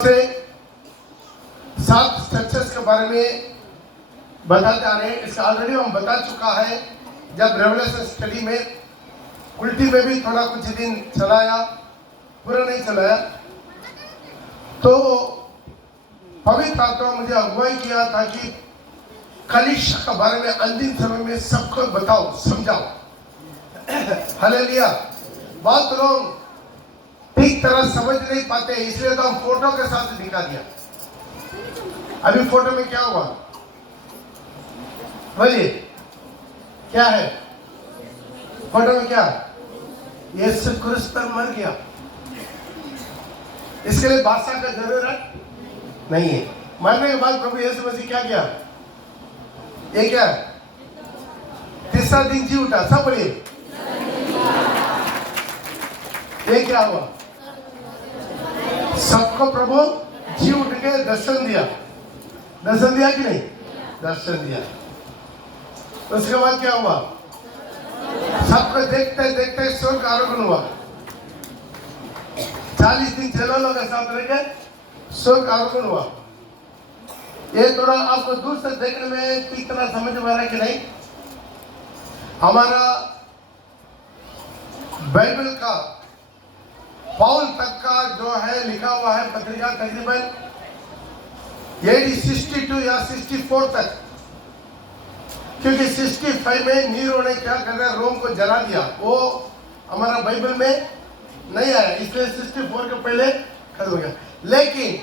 से 7 स्ट्रक्चर्स के बारे में बताते आ रहे हैं। इसका ऑलरेडी हम बता चुका है जब रेवलेशन स्टडी में उल्टी में भी थोड़ा कुछ दिन चलाया, पूरा नहीं चलाया। तो पवित्र आत्मा मुझे अगुवाई किया ताकि कलीसिया के बारे में अंतिम समय में सबको बताओ, समझाओ। हालेलुया। बहुत लोग ठीक तरह समझ नहीं पाते, इसलिए तो हम फोटो के साथ दिखा दिया। अभी फोटो में क्या हुआ बोलिए, क्या है फोटो में? क्या यीशु क्रूस पर मर गया, इसके लिए बादशाह का जरूरत नहीं है। मरने के बाद प्रभु यीशु मसीह क्या किया? ये क्या? तीसरा दिन जी उठा। सब बोलिए, ये क्या हुआ? सबको प्रभु जी उठ के दर्शन दिया। दर्शन दिया कि नहीं? दर्शन दिया। उसके बाद क्या हुआ? सबको देखते देखते स्वर्ग आरोहण हुआ। 40 दिन चेलों के साथ रहकर स्वर्ग आरोहण हुआ। ये थोड़ा आपको दूर से देखने में ठीक तरह समझ में आ रहा है कि नहीं? हमारा बाइबल का पौल तक का जो है लिखा हुआ है पत्रिका तकरीबन 62 या 64 तक, क्योंकि 65 में नीरो ने क्या कर दिया? रोम को जला दिया। वो हमारा बाइबल में नहीं आया, इसलिए 64 के पहले खत्म हो गया। लेकिन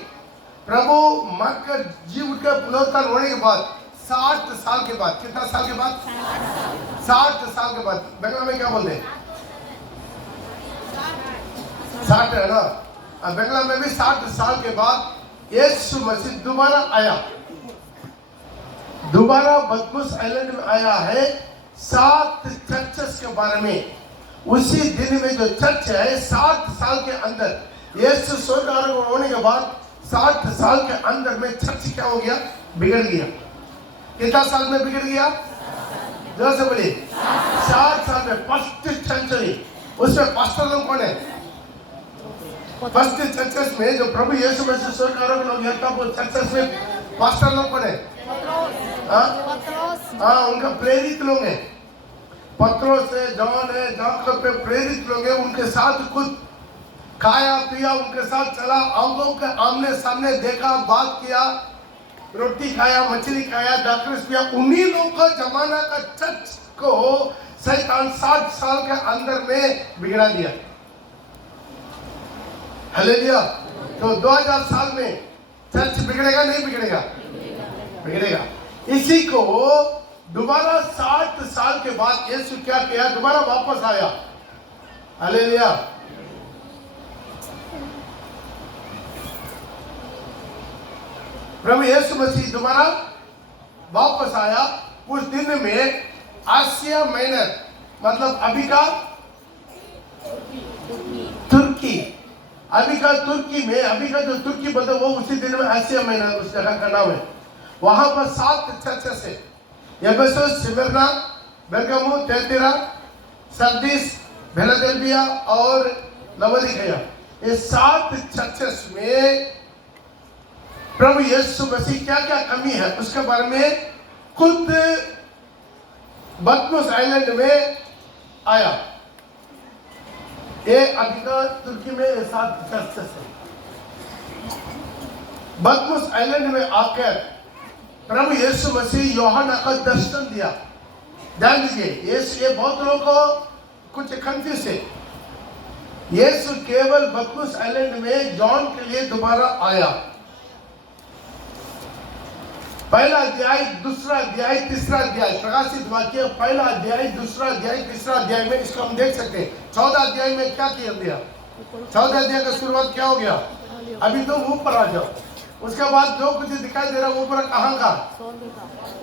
प्रभु मर जी उठ कर पुनरुत्थान होने के बाद 60 साल के बाद, कितना साल के बाद? 60 साल के बाद। बंगला में क्या बोलते हैं? 60 है ना? बंगला में भी 60 साल के बाद यीशु मसीह दोबारा आया, दोबारा बदमुस आइलैंड में आया है। 7 चर्चेस के बारे में उसी दिन में जो चर्च है 60 साल के अंदर यीशु स्वर्ग आरोहण होने के बाद 60 साल के अंदर में चर्च क्या हो गया? बिगड़ गया। कितना साल में बिगड़ गया? जोर से बोलिए, 60 साल में। फर्स्ट सेंचुरी, उसमें पास्टर लोग कौन है? फर्स्ट चर्चेस में जो प्रभु यीशु मसीह स्वर्ग आरोहण हो गया तब वो चर्चेस में पास्टर लोग कौन है? हाँ, उनका प्रेरित लोग हैं। पत्रोस है, जॉन है, जाकब पे प्रेरित लोग हैं। उनके साथ कुछ खाया पिया, उनके साथ चला, आंखों के आमने सामने देखा, बात किया, रोटी खाया, मछली खाया, दाखरस पिया। उन्हीं लोगों का जमाना का चर्च को शैतान 60 साल के अंदर में बिगड़ा दिया। हालेलुया। तो 2000 साल में चर्च बिगड़ेगा नहीं बिगड़ेगा? बिगड़ेगा। इसी को दोबारा 60 साल के बाद यीशु क्या किया? दोबारा वापस आया। हालेलुया। प्रभु यीशु मसीह दोबारा वापस आया। उस दिन में आसिया माइनर, मतलब अभी का तुर्की, अभी का तुर्की में, अभी का जो तुर्की बोलते वो उसी दिन में आसिया माइनर उस जगह का नाम है। वहां पर 7 चर्चेस है। Ephesus, Smyrna, Bergamo, Thyatira, Sardis, Philadelphia और लवोदिकिया। ये 7 चर्चेस में प्रभु यीशु मसीह क्या क्या कमी है उसके बारे में खुद बदमुस आइलैंड में आया। ये अभी का तुर्की में 7 चर्चेस है। बदमुस आइलैंड में आकर प्रभु यीशु मसीह यूहन्ना का दर्शन दिया। ध्यान दीजिए, ये बहुत लोगों को कुछ कंफ्यूज है। यीशु केवल बदमुस आइलैंड में जॉन के लिए दोबारा आया। पहला अध्याय, दूसरा अध्याय, तीसरा अध्याय, प्रकाशित वाक्य पहला अध्याय, दूसरा अध्याय, तीसरा अध्याय में इसको हम देख सकते हैं। 14 अध्याय में क्या किया गया? 14 अध्याय का शुरुआत क्या हो गया? अभी तो ऊपर आ जाओ। उसके बाद जो कुछ दिखाई दे रहा है ऊपर कहाँ का?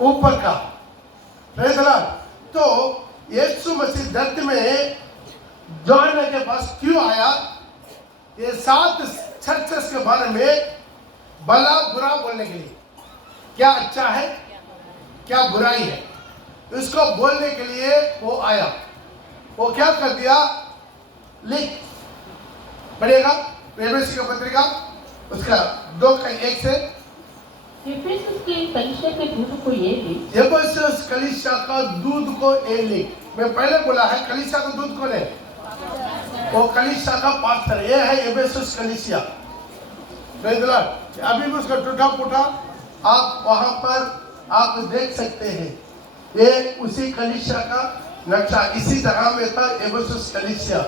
ऊपर का। तो यीशु मसीह धरती में जॉन के पास क्यों आया? ये 7 चर्चेस के बारे में भला बुरा बोलने के लिए, क्या अच्छा है क्या बुराई है, इसको बोलने के लिए वो आया। वो क्या कर दिया? लिख पढ़िएगा एफएससी का पत्रिका उसका 2:1 से एफेसस की कलीसिया के दूत को ये लिख, एफेसस कलीसिया का दूत को ये लिख। मैं पहले बोला है कलीसिया का दूत कौन है? वो कलीसिया का पास्टर, ये है एफेसस कलीसिया। अभी भी उसका टूटा फूटा आप वहां पर आप देख सकते हैं, ये उसी कलीसिया का नक्शा इसी जगह में था, एफेसस कलीसिया।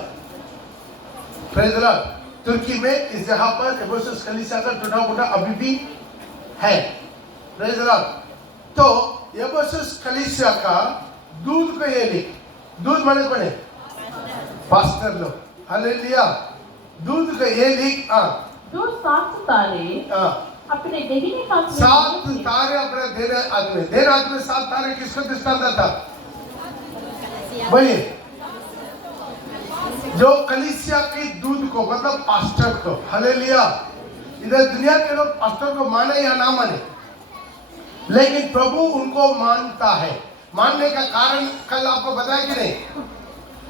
तुर्की में इस जगह पर एफेसस कलीसिया का टूटा फूटा अभी भी है। तो एफेसस कलीसिया का दूध को ये लिख, दूध माने कौन है? पास्टर लोग। हालेलुया। दूध को ये लिख, जो 7 तारे अपने दाहिने हाथ में, 7 तारे अपने देने हाथ में 7 तारे किसको दृष्टांत था? बोलिए। जो कलीसिया के दूध को मतलब पास्टर को। हालेलुया। इधर दुनिया के लोग पास्टर को माने या ना माने, लेकिन प्रभु उनको मानता है। मानने का कारण कल आपको बताया कि नहीं?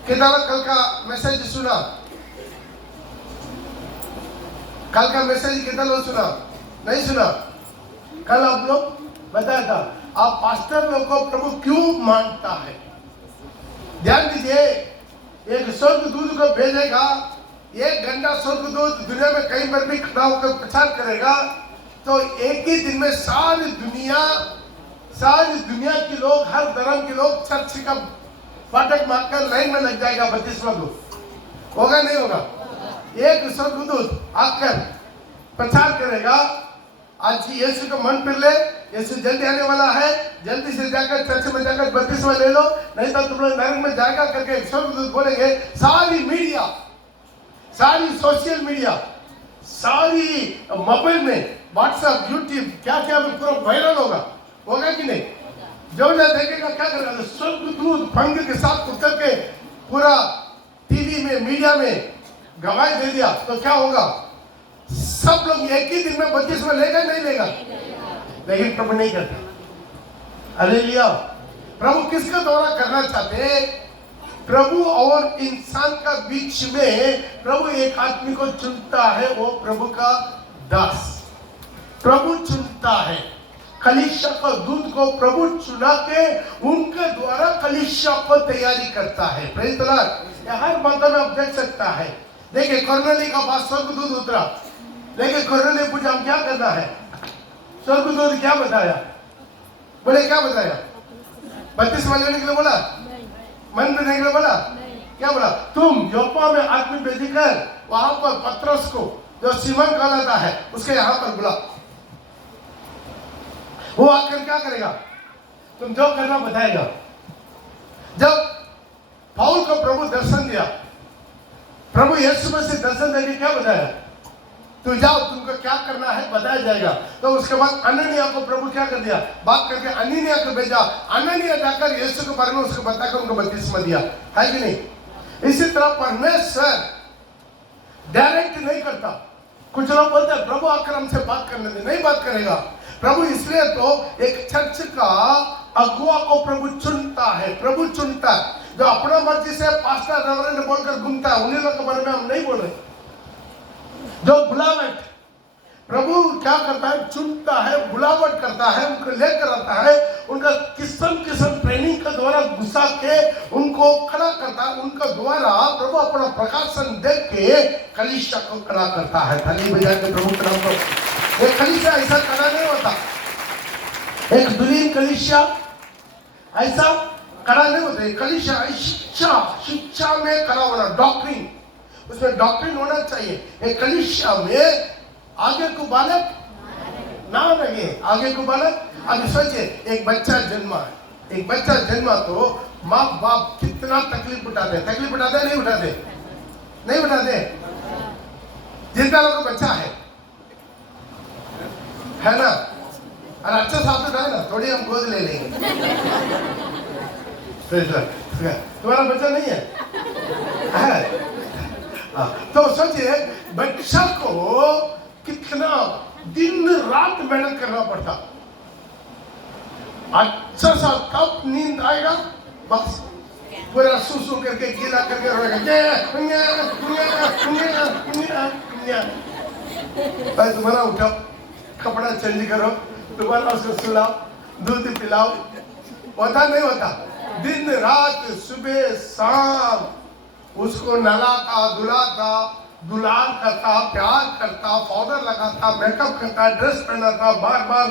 कितना कल का मैसेज सुना? कल का मैसेज कितना लोग सुना? नहीं सुना? कल आप लोग बताया था आप पास्टर लोग को प्रभु क्यों मानता है। ध्यान दीजिए, एक स्वर्गदूत को भेजेगा, 1 घंटा स्वर्गदूत दुनिया में कहीं पर भी खड़ा होकर प्रचार करेगा, तो एक ही दिन में सारी दुनिया के लोग, हर धर्म के लोग चर्च का फाटक मारकर लाइन में लग जाएगा। 32वां दूत होगा नहीं होगा? एक स्वर्गदूत आकर प्रचार करेगा, आज यीशु को मन फिर ले, यीशु जल्दी आने वाला है, जल्दी से जाकर चर्च में जाकर 32वां ले लो, नहीं तो तुम लोग नरक में जाएगा करके स्वर्गदूत बोलेंगे। सारी मीडिया, सारी सोशल मीडिया, सारी मोबाइल में, व्हाट्सएप, यूट्यूब, क्या क्या में पूरा वायरल होगा कि नहीं? जो देखेगा क्या करेगा? स्वर्गदूत पंख के साथ उतर के पूरा टीवी में, मीडिया में गवाही दे दिया, तो क्या होगा? सब लोग एक ही दिन में 32वां लेगा नहीं लेगा? लेकिन प्रभु नहीं करता। हालेलुया। प्रभु किसका दौरा करना चाहते हैं? प्रभु और इंसान का बीच में प्रभु एक आदमी को चुनता है, वो प्रभु का दास प्रभु चुनता है। कलीसिया का दूत को प्रभु चुना के उनके द्वारा कलीसिया को तैयारी करता है। Praise the Lord. हर बात में आप देख सकता है। देखिए कोर्नेलियस का पास स्वर्गदूत उतरा, लेकिन कोर्नेलियस पूछा हम क्या करना है? स्वर्गदूत क्या बताया? बोले क्या बताया? 32वां लेने के लिए बोला? मन में नहीं बोला? क्या बोला? तुम योप्पा में आदमी भेजकर वहां पर पतरस को, जो सीमन कहलाता है, उसके यहाँ पर बुला। वो आकर क्या करेगा? तुम जो करना बताएगा। जब पौल को प्रभु दर्शन दिया, प्रभु यीशु मसीह दर्शन देके क्या बताया? तू जाओ, तुमको क्या करना है बताया जाएगा। तो उसके बाद अननिया को प्रभु क्या कर दिया? बात करके अननिया को भेजा। अननिया जाकर यीशु के बारे में उसको बताकर उनको बपतिस्मा दिया, है कि नहीं? इसी तरह परमेश्वर डायरेक्ट नहीं करता। कुछ लोग बोलते हैं प्रभु आकर हमसे बात करने दे, नहीं बात करेगा प्रभु। इसलिए तो एक चर्च का अगुआ को प्रभु चुनता है। प्रभु चुनता है, जो अपना मर्जी से पास्टर रेवरेंड बोलकर घूमता है, उन्हीं लोगों के बारे में हम नहीं बोल रहे। जो बुलावट, प्रभु क्या करता है? चुनता है, बुलावट करता है, उनको लेकर आता है, उनका किस्म किस्म ट्रेनिंग के द्वारा घुसा के उनको खड़ा करता है। उनका द्वारा प्रभु अपना प्रकाशन दे के कलीसिया को खड़ा करता है। थाली बजा के प्रभु का नाम करो। एक कलीसिया ऐसा खड़ा नहीं होता, एक दुलीन कलीसिया ऐसा खड़ा नहीं होता। कलीसिया शिक्षा में खड़ा होना, डॉक्ट्रिन, उसमें डॉक्ट्रिन होना चाहिए। एक कलीसिया में आगे को बालक ना लगे, आगे को बालक। अब सोचिए, एक बच्चा जन्मा है, एक बच्चा जन्मा तो माँ बाप कितना तकलीफ उठाते हैं। तकलीफ उठाते नहीं उठाते? नहीं उठाते? जितना लोगों का बच्चा है ना, और अच्छा साथ उठाए ना, थोड़ी हम गोद ले लेंगे। तुम्हारा बच्चा नहीं है? तो सोचिए, बच्चा को कितना दिन रात मेहनत करना पड़ता। अच्छा सा कब नींद आएगा, बस पूरा सुसु करके गीला करके रोएगा। भाई तुम्हारा उठाओ, कपड़ा चेंज करो, दोबारा उसको सुलाओ, दूध पिलाओ, होता नहीं होता? दिन रात सुबह शाम उसको नहलाता, धुलाता, दुलार करता, प्यार करता, पाउडर लगाता, मेकअप करता, ड्रेस पहनाता, बार बार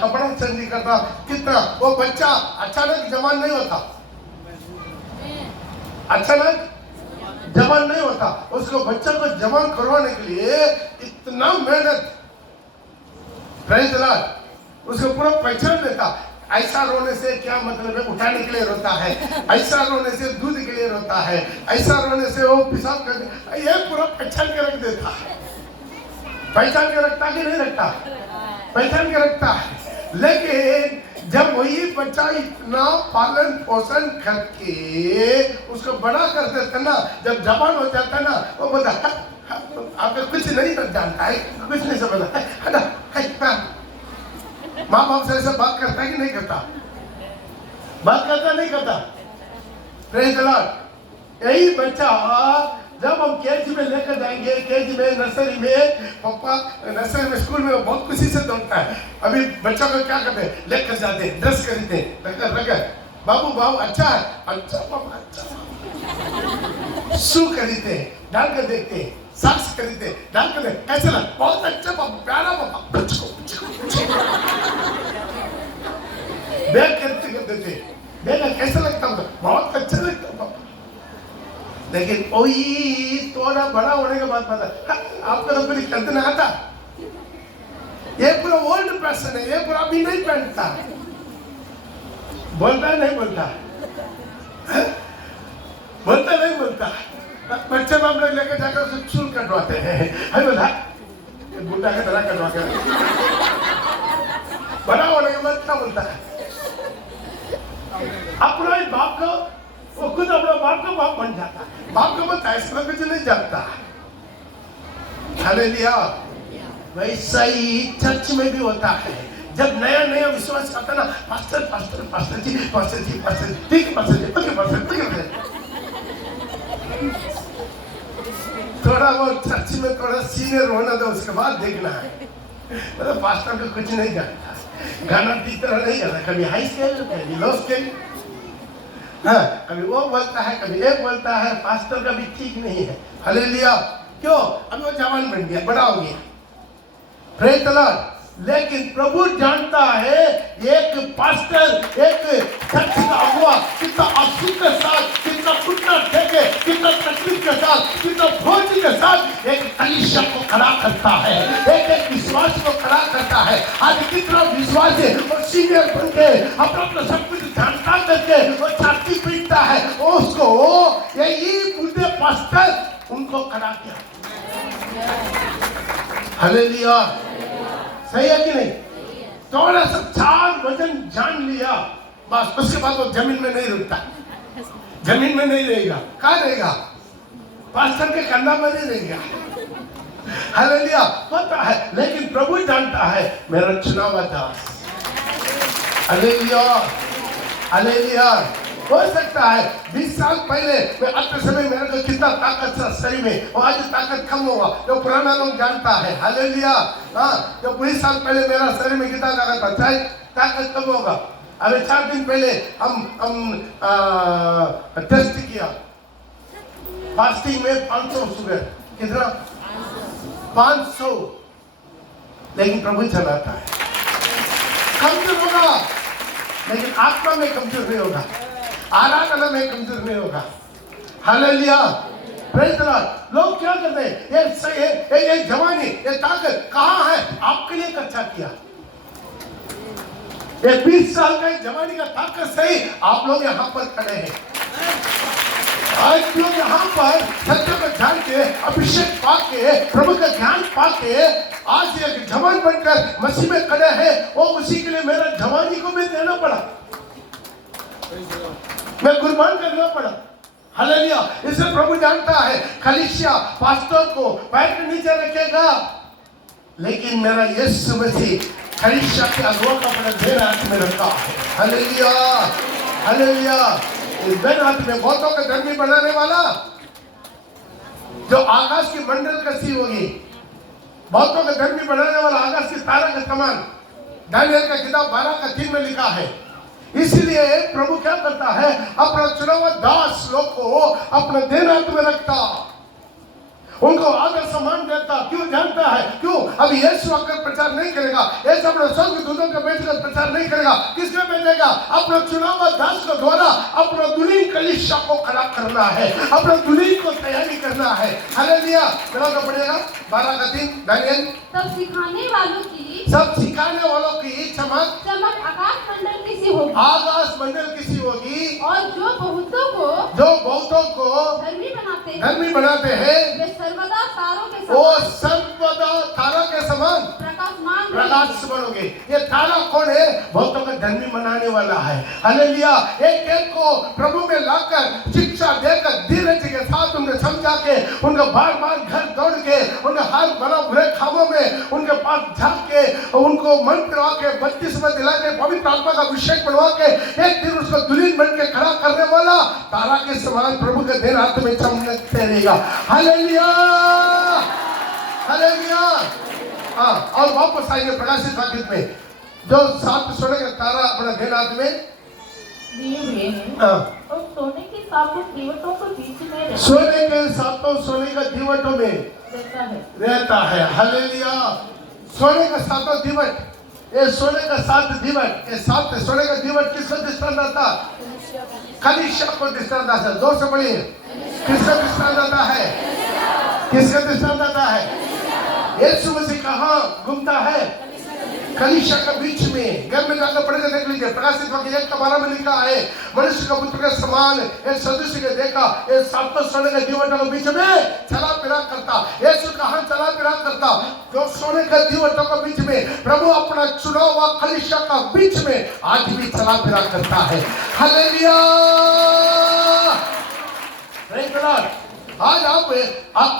कपड़ा चेंज करता। कितना वो बच्चा अचानक जवान नहीं होता, अचानक जवान नहीं होता। उसको बच्चा को जवान करवाने के लिए इतना मेहनत, प्रेज़ द लॉर्ड, उसको पूरा पहचान देता। ऐसा रोने से क्या मतलब है? उठाने के लिए रोता है, ऐसा रोने से दूध के लिए रोता है, ऐसा रोने से वो पेशाब कर, ये पूरा पहचान के रख देता है। पहचान के रखता कि नहीं रखता? पहचान के रखता है। लेकिन जब वही बच्चा इतना पालन पोषण करके उसको बड़ा कर देता ना, जब जवान हो जाता ना, वो बोलता आपको कुछ नहीं जानता है, कुछ नहीं समझता है। माँ बाप से ऐसा बात करता है कि नहीं करता? बात करता नहीं करता? Praise the Lord. यही बच्चा जब हम केजी में लेकर जाएंगे, केजी में, नर्सरी में, पापा नर्सरी में, स्कूल में बहुत खुशी से दौड़ता है। अभी बच्चा को क्या करते हैं? लेकर जाते हैं, ड्रेस खरीदते हैं, रखकर बाबू बाबू अच्छा है, अच्छा पापा अच्छा, शू खरीदते हैं, डाल कर देखते हैं, साक्स खरीदते हैं, डाल कर देखते, कैसा लगा? बहुत अच्छा पापा, प्यारा पापा, बैग खरीदते करते थे, बैग कैसा लगता है? बहुत अच्छा लगता है पापा। लेकिन वही थोड़ा बड़ा होने के बाद पता, आपको तो पूरी करते ना आता, ये पूरा ओल्ड पर्सन है, ये पूरा अभी नहीं पहनता, बोलता नहीं बोलता, बोलता नहीं बोलता। बच्चे बाप लोग लेकर जाकर उसे चूल कटवाते हैं, है बोला बुढ़ा के तरह कटवा के, बड़ा होने के बाद क्या बोलता है? अपना ही बाप को, वो खुद अपना बाप का बाप बन जाता है। बाप को बोलता है, इसमें कुछ नहीं जानता। हालेलुया। वैसा ही चर्च में भी होता है। जब नया नया विश्वास करता ना, पास्टर पास्टर पास्टर जी, पास्टर जी, पास्टर जी, ठीक पास्टर जी, ओके पास्टर, ठीक। थोड़ा बहुत चर्च में थोड़ा सीनियर होना दो, उसके बाद देखना है। मतलब पास्टर को कुछ नहीं जानता, गाना ठीक तरह नहीं करता, कभी हाई स्केल, कभी लो स्केल, हाँ, कभी वो बोलता है, कभी एक बोलता है। पास्टर का भी ठीक नहीं है। हालेलुया। क्यों? अभी वो जवान बन गया, बड़ा हो गया, प्रेज़ द लॉर्ड। लेकिन प्रभु जानता है एक पास्टर, एक चर्च का अगुआ कितना आंसू के साथ, कितना घुटना टेके, कितना तकलीफ के साथ, कितना भोज के साथ एक कलीसिया को खड़ा करता है, एक एक विश्वास को खड़ा करता है। आज कितना विश्वास है, और सीनियर बन के अपना अपना सब कुछ जानता करके वो छाती पीटता है, उसको यही बुढ़े पास्टर उनको खड़ा किया। हालेलुया। सही है कि नहीं? थोड़ा सा 4 वचन जान लिया बस, उसके बाद वो जमीन में नहीं रुकता, जमीन में नहीं रहेगा। कहाँ रहेगा? पास्टर के कंधा में नहीं रहेगा। हालेलुया। पता है, लेकिन प्रभु जानता है मेरा चुना हुआ दास। Hallelujah, hallelujah. हो सकता है 20 साल पहले मैं अपने समय मेरे को कितना ताकत था शरीर में, और आज ताकत कम होगा, जो पुराना लोग जानता है। हालेलुया। हाँ, जो 20 साल पहले मेरा शरीर में कितना ताकत था, चाहे ताकत कम होगा। अभी 4 दिन पहले हम टेस्ट किया, फास्टिंग में 500 शुगर, कितना? 500। लेकिन प्रभु चलाता है। कमजोर होगा, लेकिन आत्मा में कमजोर नहीं होगा, आराधना में कमजोर नहीं होगा। Hallelujah, praise the Lord. लोग क्या करते हैं? ये जवानी, ये ताकत कहाँ है? आपके लिए इकट्ठा किया। ये 20 साल का जवानी का ताकत सही, आप लोग यहाँ पर खड़े हैं। आज लोग यहाँ पर सत्य को जान के, अभिषेक पाके, प्रभु का ज्ञान पाके आज एक जवान बनकर मसीह में खड़े हैं। वो उसी के लिए मेरा जवानी को भी देना पड़ा, मैं कुर्बान करना पड़ा। हालेलुया। इसे प्रभु जानता है, कलीसिया पास्टर को पैर के नीचे रखेगा, लेकिन मेरा यीशु मसीह कलीसिया के अगुआ का अपना मेरे हाथ में रखा है। Hallelujah, hallelujah. इस मेरे हाथ में बहुतों का धर्मी बनाने वाला, जो आकाश की मंडल कसी होगी, बहुतों का धर्मी बनाने वाला आकाश की तारा के समान, दानियल का किताब 12:3 में लिखा है। इसलिए प्रभु क्या करता है, अपना चुना हुआ दास लोग को अपने देह हाथ में रखता, उनको आदर सम्मान देता। क्यों जानता है? क्यों? अभी यीशु आकर प्रचार नहीं करेगा, यीशु अपने स्वर्गदूतों के भेजकर प्रचार नहीं करेगा। किसने भेजेगा? अपना चुना हुआ दास के द्वारा अपना दुल्हन कलीसिया को खड़ा करना है, अपना दुल्हन को तैयारी करना है। हालेलुया। चलो तो पढ़िएगा 12:3 दानियल। सब सिखाने वालों की चमक आकाश मंडल की सी होगी, आकाश मंडल की सी होगी, और जो बहुतों को धर्मी बनाते हैं वे सर्वदा तारों के वो समान सर्वदा तारा के समान प्रकाश बनोगे। ये तारा कौन है? बहुतों का धर्मी बनाने वाला है। हालेलुया। एक एक को प्रभु में लाकर शिक्षा देकर धीरज के साथ उन्हें समझा के, उनका बार बार घर दौड़ के, उनके हाथ बना बुरे खामों में उनके पास झाँक के, उनको मन फिरवा के, बत्तीसवां दिला के, पवित्र आत्मा का अभिषेक बनवा के, एक दिन उसको दुल्हन बन के खड़ा करने वाला तारा के समान प्रभु के दिन हाथ में चमकते रहेगा। Hallelujah, hallelujah. हाँ, और वापस आएंगे प्रकाशित वाक्य में, जो 7 सोने का तारा अपना दिन हाथ में लिए हुए हैं, और सोने के 7 दीवटों के बीच में सोने के 7 सोने का दीवटों में रहता है। हालेलुया। सोने का 7 दीवट, ये सोने का 7 दीवट, ये 7 सोने का दीवट किसका दृष्टांत आता? कलीसिया को दृष्टांत आता है। 2 से बढ़िए, किसका दृष्टांत आता है? किसका दृष्टांत आता है? यीशु मसीह कहाँ घूमता है? कलीसिया के बीच में। घर में जाकर पढ़ के देख लीजिए, प्रकाशित वाक्य 1:12 में लिखा है, मनुष्य का पुत्र के समान एक सदृश के देखा, ये 7 सोने के दीवटों के बीच में चला फिरा करता। यीशु कहाँ चला फिरा करता? जो सोने के दीवटों के बीच में प्रभु अपना चुना हुआ कलीसिया का बीच में आज भी चला फिरा करता है। हालेलुया। आज आप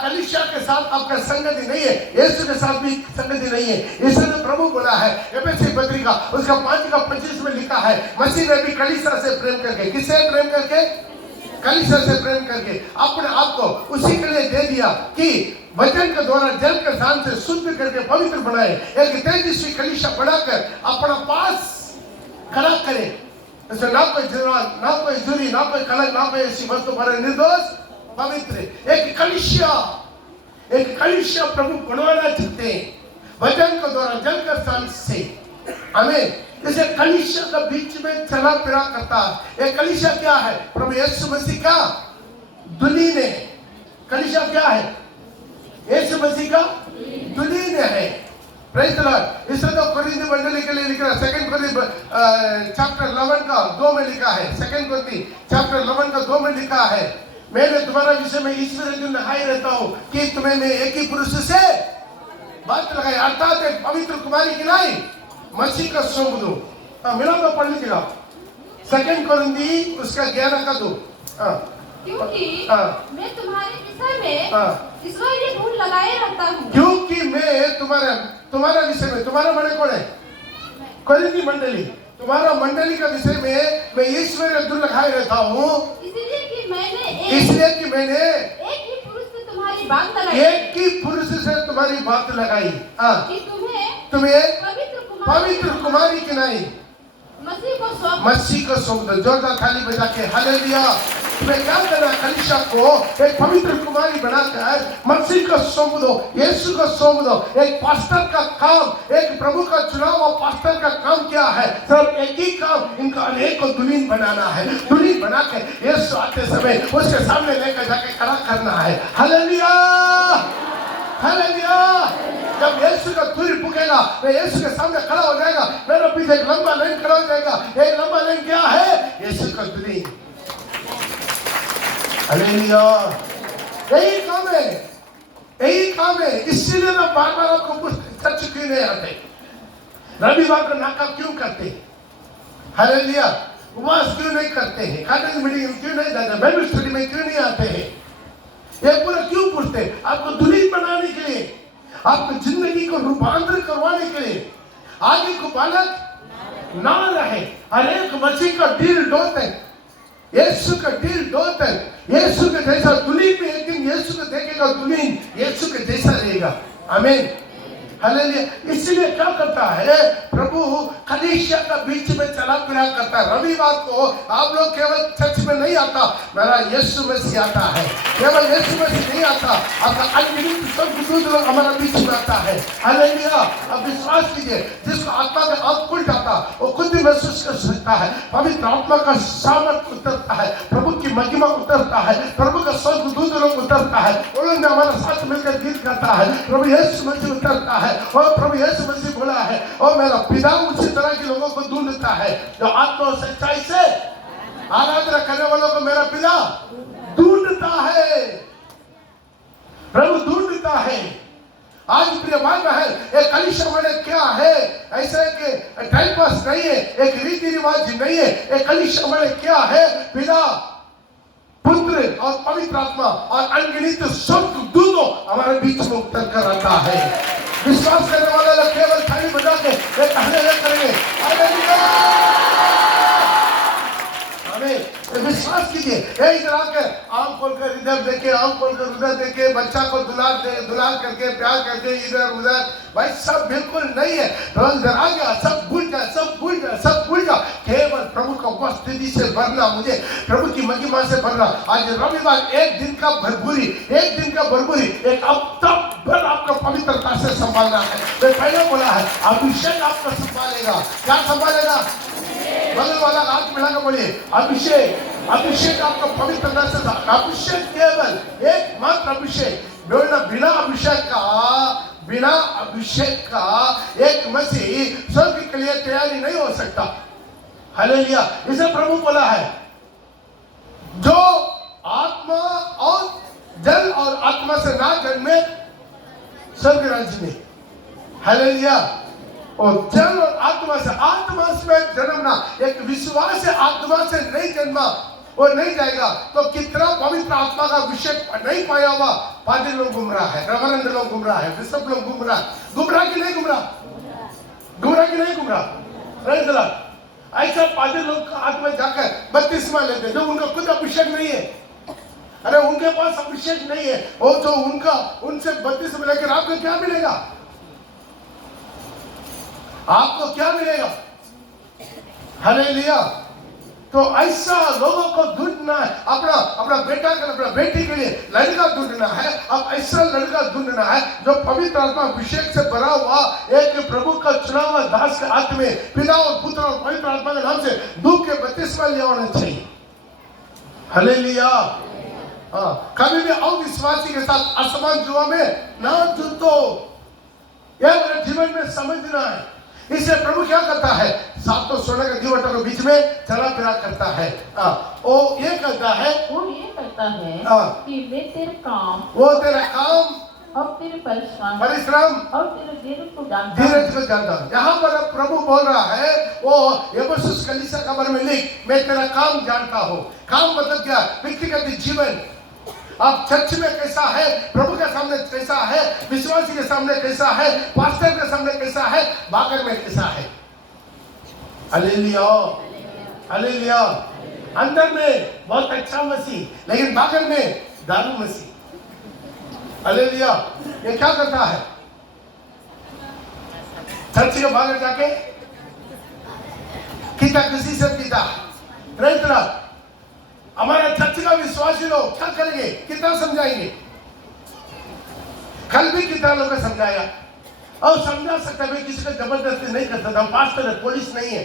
कलीसिया के साथ आपका संगति नहीं है, यीशु के साथ भी संगति नहीं है। इसलिए प्रभु बोला है एफएसी पत्रिका उसका 5:25 में लिखा है, मसीह ने भी कलीसिया से प्रेम करके, किससे प्रेम करके? कलीसिया से प्रेम करके अपने आप को उसी के लिए दे दिया कि वचन के द्वारा जल के स्थान से शुद्ध करके पवित्र बनाए, एक तेजस्वी कलीसिया बनाकर अपना पास खड़ा करे। इसमें ना कोई जुर्म, ना कोई जुरी, ना कोई कलंक, ना कोई ऐसी वस्तु पर निर्दोष पवित्र एक कलीसिया प्रभु बनवाना चाहते हैं वचन के द्वारा जल के स्थान से। हमें इसे कलीसिया का बीच में चला फिरा करता है। एक कलीसिया क्या है? प्रभु यीशु मसीह का दुल्हन है। कलीसिया क्या है? यीशु मसीह का दुल्हन है। Praise the Lord. इसे तो कोरिन्थी मंडली के लिए लिखा है, 2 कोरिन्थी चैप्टर 11 का 2 में लिखा है, 2 कोरिन्थी चैप्टर 11 का 2 में लिखा है, मैंने तुम्हारा विषय में ईश्वर जो नहाई रहता हूँ कि तुम्हें मैं एक ही पुरुष से बात लगाई, अर्थात एक पवित्र कुमारी की नहीं, मसीह का सौंप दो। मिला तो पढ़ लीजिएगा 2 कोरिन्थी उसका 11 का 2। क्योंकि मैं तुम्हारे विषय में ईश्वरीय गुण लगाए रहता हूँ। क्योंकि मैं तुम्हारा विषय में, तुम्हारा बड़े कौन है? कोरिन्थी मंडली। तुम्हारा मंडली का विषय में मैं ईश्वरीय गुण लगाए रहता हूँ, इसलिए कि मैंने एक ही पुरुष से तुम्हारी बात लगाई, एक ही पुरुष से तुम्हारी बात लगाई कि तुम्हें पवित्र कुमारी की नहीं मसीह को सौंप दो। जोरदार ताली बजा के हालेलुया। तुम्हें क्या करना? कलीसिया को एक पवित्र कुमारी बनाकर मसीह को सौंप दो, यीशु को सौंप दो। एक पास्टर का काम, एक प्रभु का चुना हुआ पास्टर का काम क्या है? सिर्फ एक ही काम, इनका अनेक को दुल्हन बनाना है। दुल्हन बना के यीशु आते समय उसके सामने लेकर जाके खड़ा करना है। Hallelujah, hallelujah. जब यीशु का तुर फूकेगा, मैं यीशु के सामने खड़ा हो जाएगा, मेरे पीछे एक लंबा लाइन खड़ा हो जाएगा। एक लंबा लाइन क्या है? यीशु का दुल्हन। हालेलुया। यही काम है, यही काम है। इसीलिए मैं बार बार आपको पूछता, चर्च क्यों नहीं आते? रविवार को नाका क्यों करते? हालेलुया। उपवास क्यों नहीं करते हैं? कॉलेज मीटिंग क्यों नहीं जाते? बाइबल स्टडी में क्यों नहीं आते हैं? ये पूरा क्यों पूछते? आपको दुल्हन बनाने के लिए, आपको जिंदगी को रूपांतर करवाने के लिए, आगे को बालक ना रहे। हर एक मसीह का दिल डोलता है, यीशु का दिल डोलता है। यीशु के जैसा दुल्हन में एक दिन यीशु को देखेगा, दुल्हन यीशु के जैसा रहेगा। आमीन। हालेलुया। इसलिए क्या करता है प्रभु, कलीसिया का बीच में चला फिरा करता है। रविवार को आप लोग केवल चर्च में नहीं आता, मेरा यीशु मसीह आता है। केवल यीशु मसीह नहीं आता, आपका अनगिनत सब लोग हमारा बीच में आता है। हालेलुया। अब विश्वास कीजिए, जिसको आत्मा का आंख खुल जाता वो खुद भी महसूस कर सकता है, पवित्र आत्मा का सामर्थ उतरता है, प्रभु की महिमा उतरता है, प्रभु का स्वर्गदूत लोग उतरता है, उन्होंने हमारे साथ मिलकर गीत गाता है, प्रभु यीशु मसीह उतरता है। और प्रभु यीशु मसीह बोला है, और मेरा पिता उसी तरह के लोगों को ढूंढता है जो आत्मा और सच्चाई से आराधना करने वालों को मेरा पिता ढूंढता है, प्रभु ढूंढता है। आज प्रिय भाई बहन, एक कलीसिया में क्या है, ऐसा कि टाइम पास नहीं है, एक रीति रिवाज नहीं है। एक कलीसिया में क्या है, पिता पुत्र और पवित्र आत्मा और अनगिनत स्वर्गदूतों हमारे बीच में उतर कर आता है। विश्वास करने वाले लोग केवल थाली बजा के एक हालेलुया करेंगे। विश्वास कीजिए, इधर आकर आंख खोलकर इधर देखे, आंख खोलकर उधर देखे, बच्चा को दुलार करके प्यार करके इधर उधर, भाई सब बिल्कुल नहीं है। तो इधर आ गया, सब भूल जाए, सब भूल जाए, सब भूल जाए, केवल प्रभु का उपस्थिति से भरना, मुझे प्रभु की महिमा से भरना। आज रविवार एक दिन का भरपूरी, एक दिन का भरपूरी, एक हफ्ता भर आपका पवित्रता से संभालना है। मैं पहले बोला है, अभिषेक आपको संभालेगा। क्या संभालेगा? बगल वाला हाथ मिलाकर बोलिए, अभिषेक। अभिषेक आपको पवित्रता से, अभिषेक केवल एकमात्र अभिषेक, बिना अभिषेक का एक मसीह स्वर्ग के लिए तैयारी नहीं हो सकता। हालेलुया। इसे प्रभु बोला है, जो आत्मा और जल और आत्मा से ना जन्मे स्वर्ग राज्य में। हालेलुया। और जल और आत्मा से जन्मना, एक विश्वास से आत्मा से नहीं जन्मा और नहीं जाएगा तो कितना पवित्र आत्मा का अभिषेक नहीं पाया हुआ पादरी लोग गुमराह है, रेवरेंड लोग गुमराह है, बिशप लोग गुमराह की नहीं गुमराह। ऐसा पादरी लोग हाथ में जाकर बपतिस्मा लेते जो उनका खुद अभिषेक नहीं है। अरे उनके पास अभिषेक नहीं है, वो जो उनसे बपतिस्मा लेकर आपको क्या मिलेगा? आपको क्या मिलेगा? हालेलुया। तो ऐसा लोगों को ढूंढना है, अपना बेटा के, अपना बेटी के लिए लड़का ढूंढना है। अब ऐसा लड़का ढूंढना है जो पवित्र आत्मा अभिषेक से भरा हुआ, एक प्रभु का चुना हुआ दास के हाथ में पिता और पुत्र और पवित्र आत्मा के नाम से डूब के बपतिस्मा लिया होना चाहिए। हालेलुया। कभी भी अविश्वासी के साथ असमान जुआ में ना जुटो, यह मेरे जीवन में समझना है। इससे प्रभु क्या करता है, सात तो सोने के दीवटों के बीच में चला फिरा करता है। वो ये करता है कि वे तेरे काम, वो तेरा काम और तेरे परिश्रम और तेरे धीरज को जानता है। यहाँ पर प्रभु बोल रहा है, वो एफेसुस कलीसिया के बारे में लिख, मैं तेरा काम जानता हूँ। काम मतलब क्या? व्यक्तिगत जीवन। आप चर्च में कैसा है, प्रभु के सामने कैसा है, विश्वासी के सामने कैसा है, पास्टर के सामने कैसा है, बागर में कैसा है। Hallelujah, hallelujah. अंदर में बहुत अच्छा मसीह, लेकिन बागर में दारू मसीह। हालेलुया। ये क्या करता है? चर्च के बाहर जाके किसी से पीता है। हमारा चर्च का विश्वासी लोग क्या करेंगे? कितना समझाएंगे? कल भी कितना लोग समझाया और समझा सकता है, किसी को जबरदस्ती नहीं कर सकता। पास्टर है, पुलिस नहीं है।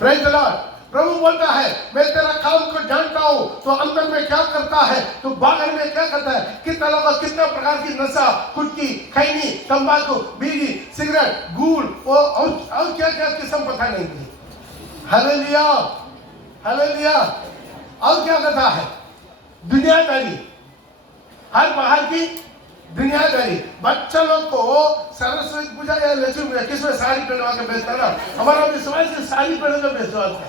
Praise the Lord. प्रभु बोलता है, मैं तेरा काम को जानता हूं, तो अंदर में क्या करता है, तो बाहर में क्या करता है। कितना लोग कितना प्रकार की नशा, कुटकी, खैनी, तंबाकू, बीड़ी, सिगरेट, गुड़ और क्या क्या किस्म पता नहीं है। Hallelujah, hallelujah. और क्या करता है? दुनियादारी, हर बाहर की दुनियादारी। बच्चा लोग को सरस्वती पूजा या लक्ष्मी पूजा किसमें साड़ी पहनवा के बेचता है ना। हमारा विश्वास है साड़ी पहन के विश्वास है,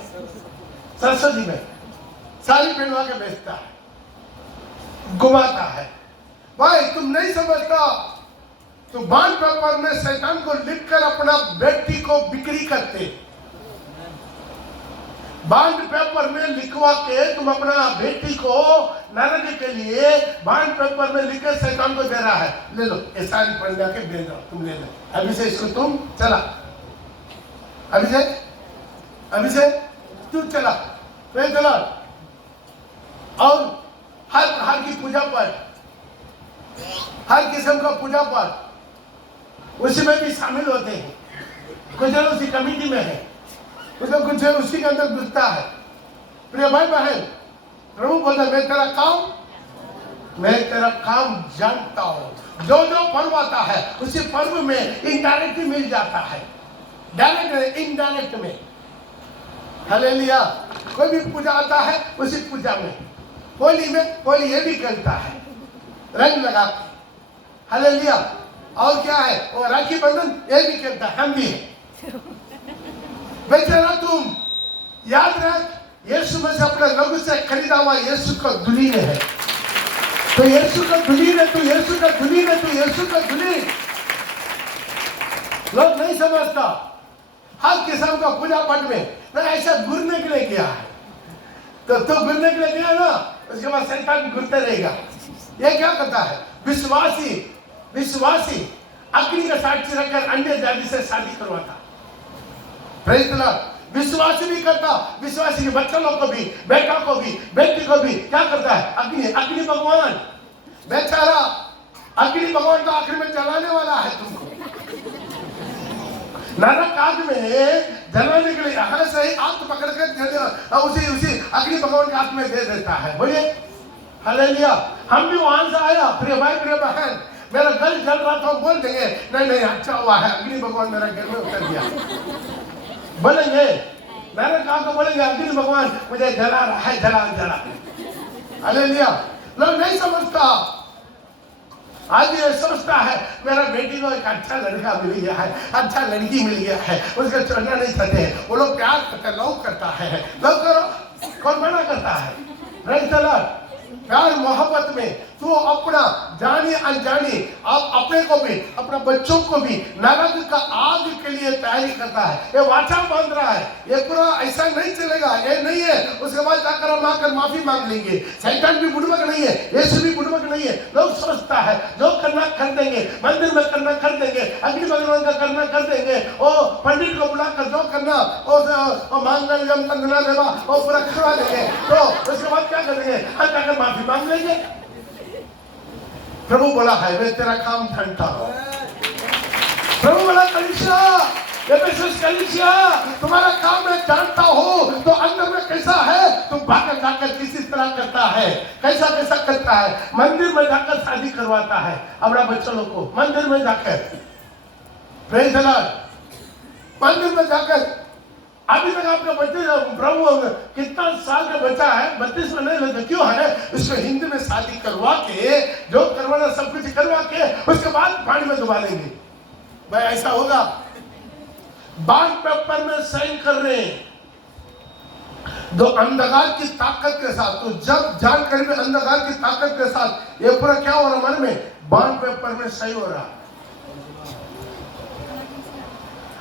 सरस्वती में साड़ी पहनवा के बेचता है, घुमाता है। भाई तुम नहीं समझता, तो बॉन्ड पेपर में शैतान को लिखकर अपना बेटी को बिक्री करते। बॉन्ड पेपर में लिखवा के तुम अपना बेटी को नरक के लिए बॉन्ड पेपर में लिख के शैतान को दे रहा है। ले लो, ऐसा पढ़ने के दे दो, तुम ले लो। अभी से इसको तुम चला, अभी से तू चला, मैं चला। और हर प्रकार की पूजा पाठ, हर किस्म का पूजा पाठ उसमें भी शामिल होते हैं। कुछ लोग उसी कमेटी में है, कुछ उसी के अंदर घुसता है। प्रिय भाई बहन, प्रभु बोलता है मैं तेरा काम जानता हूं। जो पर्व आता है उसी पर्व में इनडायरेक्ट मिल जाता है, डायरेक्ट इनडायरेक्ट में। हालेलुया। कोई भी पूजा आता है उसी पूजा में, होली ये भी करता है रंग लगा के। हालेलुया। और क्या है, वो राखी बंधन ये भी करता है, हम भी है। बेचारा तुम याद रख, यीशु में से अपने लोगों से खरीदा हुआ यीशु का दुल्हन है। तो यीशु का दुल्हन है, तो यीशु का दुल्हन है, तो यीशु का दुल्हन। लोग नहीं समझता, हर किस्म का पूजा पाठ में ना ऐसा घूरने के लिए किया है। तो घूरने के लिए किया ना, उसके बाद शैतान घूरते रहेगा। ये क्या करता है, विश्वासी अग्नि का साक्षी रखकर अन्य जाति से शादी करवाता। Praise the Lord. विश्वासी भी करता, विश्वासी के बच्चों को भी, बेटा को भी, बेटी को भी क्या करता है, अग्नि भगवान। बेचारा अग्नि भगवान का आखिर में जलाने वाला है तुमको। नरक आग में जलाने के लिए यहाँ से ही हाथ पकड़ कर उसी अग्नि भगवान के हाथ में दे देता है। बोलिए हालेलुया। हम भी वहां से आया, प्रिय भाई प्रिय बहन, मेरा घर जल रहा था, बोल देंगे नहीं अच्छा हुआ है, अग्नि भगवान मेरा घर में उतर गया। बोलेंगे नरक आग को, बोलेंगे अग्नि भगवान मुझे जला रहा है, जला। हालेलुया। लोग नहीं समझता। आज ये सोचता है मेरा बेटी को एक अच्छा लड़का मिल गया है, अच्छा लड़की मिल गया है, उसका छोड़ना नहीं चाहते। वो लोग प्यार करते, लव करता है, लव करो, कौन मना करता है। Praise the Lord. प्यार मोहब्बत में तो अपना जाने अनजाने आप अपने को भी, अपना बच्चों को भी नरक का आग के लिए तैयारी करता है। ये वाचा बांध रहा है, ये पूरा ऐसा नहीं चलेगा, ये नहीं है। उसके बाद जाकर हम आकर माफी मांग लेंगे। शैतान भी बुड़बक नहीं है, यीशु भी बुड़बक नहीं है। लोग सोचता है जो करना कर देंगे, मंदिर में करना कर देंगे, अग्नि भगवान का करना कर देंगे, ओ पंडित को बुलाकर जो करना वो मांगलियम तंगना देवा वो पूरा करवा देंगे। तो उसके बाद क्या करेंगे, हम जाकर माफी मांग लेंगे। प्रभु बोला है मैं तेरा काम जानता हूं। प्रभु बोला कलीसिया तुम्हारा काम मैं जानता हूं। तो अंदर में कैसा है, तुम भाकर जाकर किसी तरह करता है, कैसा करता है। मंदिर में जाकर शादी करवाता है अपना बच्चों को, मंदिर में जाकर। Praise the Lord. मंदिर में जाकर अभी तक आपका बच्चे, प्रभु कितना साल का बच्चा है, 32 में नहीं लगता, क्यों है, उसको हिंदी में शादी करवा के, जो करवाना सब कुछ करवा के उसके बाद पानी में डुबा लेंगे। भाई ऐसा होगा। बॉन्ड पेपर में साइन कर रहे हैं, दो अंधकार की ताकत के साथ। तो जब जानकारी में अंधकार की ताकत के साथ ये पूरा क्या हो रहा मन में, बॉन्ड पेपर में सही हो रहा,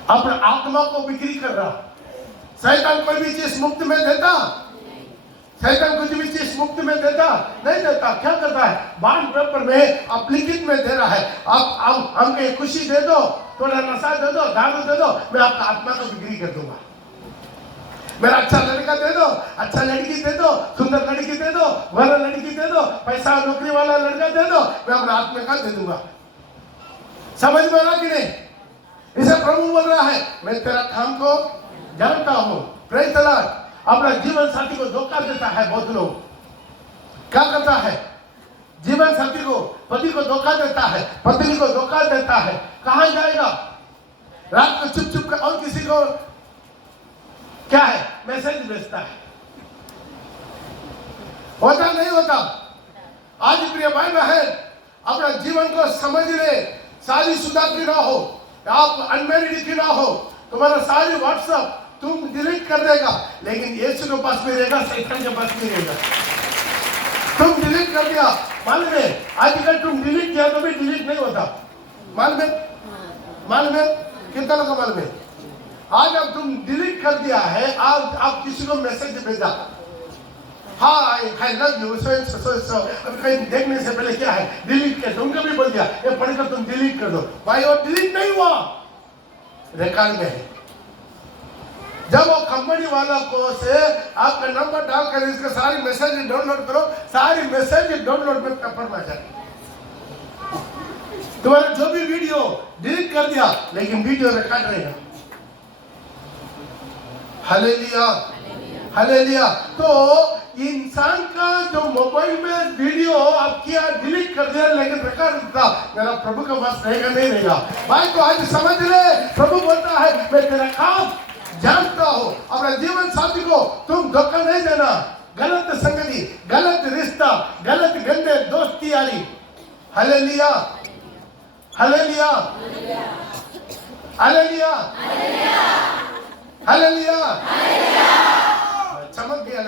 अपने आत्मा को बिक्री कर रहा। शैतान कोई भी चीज मुफ्त में देता, शैतान कुछ भी चीज मुफ्त में देता नहीं देता। क्या करता है, बॉन्ड पेपर में आप लिखित में दे रहा है। आप हमको खुशी दे दो, थोड़ा नशा दे दो, दारू दे दो, मैं आपका आत्मा को बिक्री कर दूंगा। मेरा अच्छा लड़का दे दो, अच्छा लड़की दे दो, सुंदर लड़की दे दो, वाला लड़की दे दो, पैसा नौकरी वाला लड़का दे दो, मैं अपना आत्मा का दे दूंगा। समझ में आ कि नहीं। इसे प्रभु बोल रहा है मैं तेरा काम को जानता हूं। Praise the Lord. अपना जीवन साथी को धोखा देता है। बहुत लोग क्या करता है, जीवन साथी को, पति को धोखा देता है, पत्नी को धोखा देता है। कहां जाएगा, रात को चुप कर और किसी को क्या है मैसेज भेजता है। होता नहीं होता। आज प्रिय भाई बहन अपना जीवन को समझ ले। शादीशुदा की ना हो, आप अनमैरिड की ना हो, तुम्हारा सारी व्हाट्सएप तुम डिलीट कर देगा, लेकिन यीशु के पास भी रहेगा, शैतान के पास भी रहेगा। तुम डिलीट कर दिया, मालूम है आजकल तुम डिलीट किया तो भी डिलीट नहीं होता। मालूम है कितना लोग मालूम है, आज अब तुम डिलीट कर दिया है, आप किसी को मैसेज भेजा, हाय आई लव यू सो अब कहीं देखने से पहले क्या है डिलीट कर दो, उनको भी बोल दिया ये पढ़कर तुम डिलीट कर दो। भाई वो डिलीट नहीं हुआ, रिकॉर्ड में है। जब वो कंपनी वाला को से आपका नंबर डालकर इसका सारी मैसेज डाउनलोड करो, सारी मैसेज डाउनलोड में पेपर में जाए, तुम्हारा जो भी वीडियो डिलीट कर दिया लेकिन वीडियो रिकॉर्ड रहेगा। Hallelujah hallelujah. तो इंसान का जो मोबाइल में वीडियो आप किया डिलीट कर दिया लेकिन रिकॉर्ड था, मेरा प्रभु के पास रहेगा नहीं रहेगा। भाई तो आज समझ ले, प्रभु बोलता है मैं तेरा काम जानता हूं। अपने जीवन साथी को तुम धोखा नहीं देना, गलत संगति, गलत रिश्ता, गलत गंदे दोस्ती यारी। Hallelujah hallelujah hallelujah hallelujah. चमक गया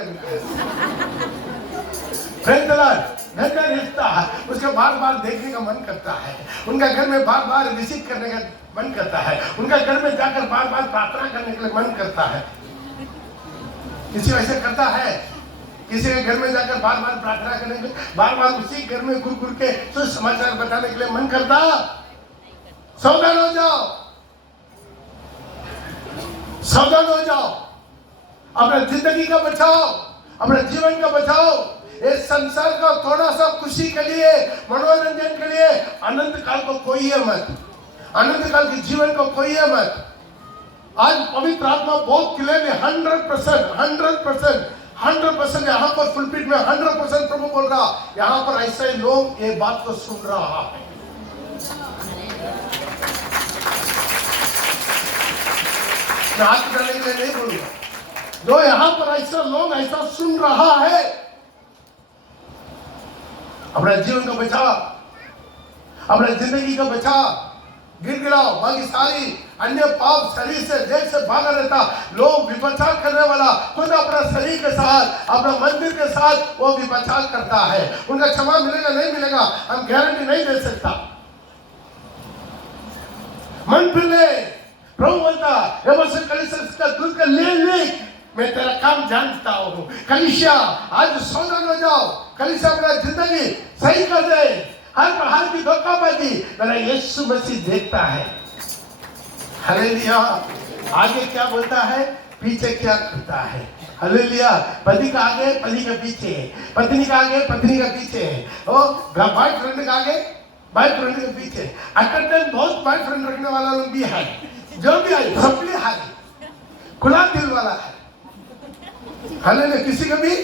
घर का रिश्ता है, उसके बार बार देखने का मन करता है, उनका घर में बार बार विजिट करने का मन करता है, उनका घर में जाकर बार बार प्रार्थना करने के लिए मन करता है। किसी ऐसे करता है, किसी के घर में जाकर बार बार प्रार्थना करने के लिए, बार बार उसी घर में घुर घुर के सुसमाचार बताने के लिए मन करता। सावधान हो जाओ, सावधान हो जाओ, अपने जिंदगी का बचाओ, अपने जीवन का बचाओ। इस संसार का थोड़ा सा खुशी के लिए, मनोरंजन के लिए अनंत काल को खोइए मत, अनंत काल के जीवन को खोइए मत। आज पवित्र आत्मा बहुत क्लियर है, 100% यहाँ पर फुलपिट में 100% प्रभु बोल रहा, यहाँ पर ऐसे लोग ये बात को सुन रहा है। मैं हाथ उठाने के लिए नहीं बोलूंगा, जो यहाँ पर ऐसा लोग ऐसा सुन रहा है, अपने जीवन को बचा, अपने जिंदगी को बचा, गिड़गिड़ाओ, बाकी सारी अन्य पाप शरीर से देह से भागा रहता। लोग विपचार करने वाला खुद अपना शरीर के साथ, अपना मंदिर के साथ वो विपचार करता है, उनका क्षमा मिलेगा नहीं मिलेगा हम गारंटी नहीं दे सकता। मन फिर ले, प्रभु बोलता कलीसिया का दूध का ले मैं तेरा काम जानता हूँ। कलीसिया आज सावधान हो जाओ, कलीसिया अपना जिंदगी सही कर दे, हर प्रकार की धोखाबाजी मेरा यीशु मसीह देखता है। हालेलुया। आगे क्या बोलता है, पीछे क्या करता है। हालेलुया। पति का आगे, पति का पीछे, पत्नी का आगे, पत्नी का पीछे, और बॉयफ्रेंड का आगे, बॉयफ्रेंड के पीछे। अटेंडेंट बहुत बॉयफ्रेंड रखने वाला लोग भी है, जो भी है सबके हाथ खुला दिल वाला है। हालेलुया। किसी का भी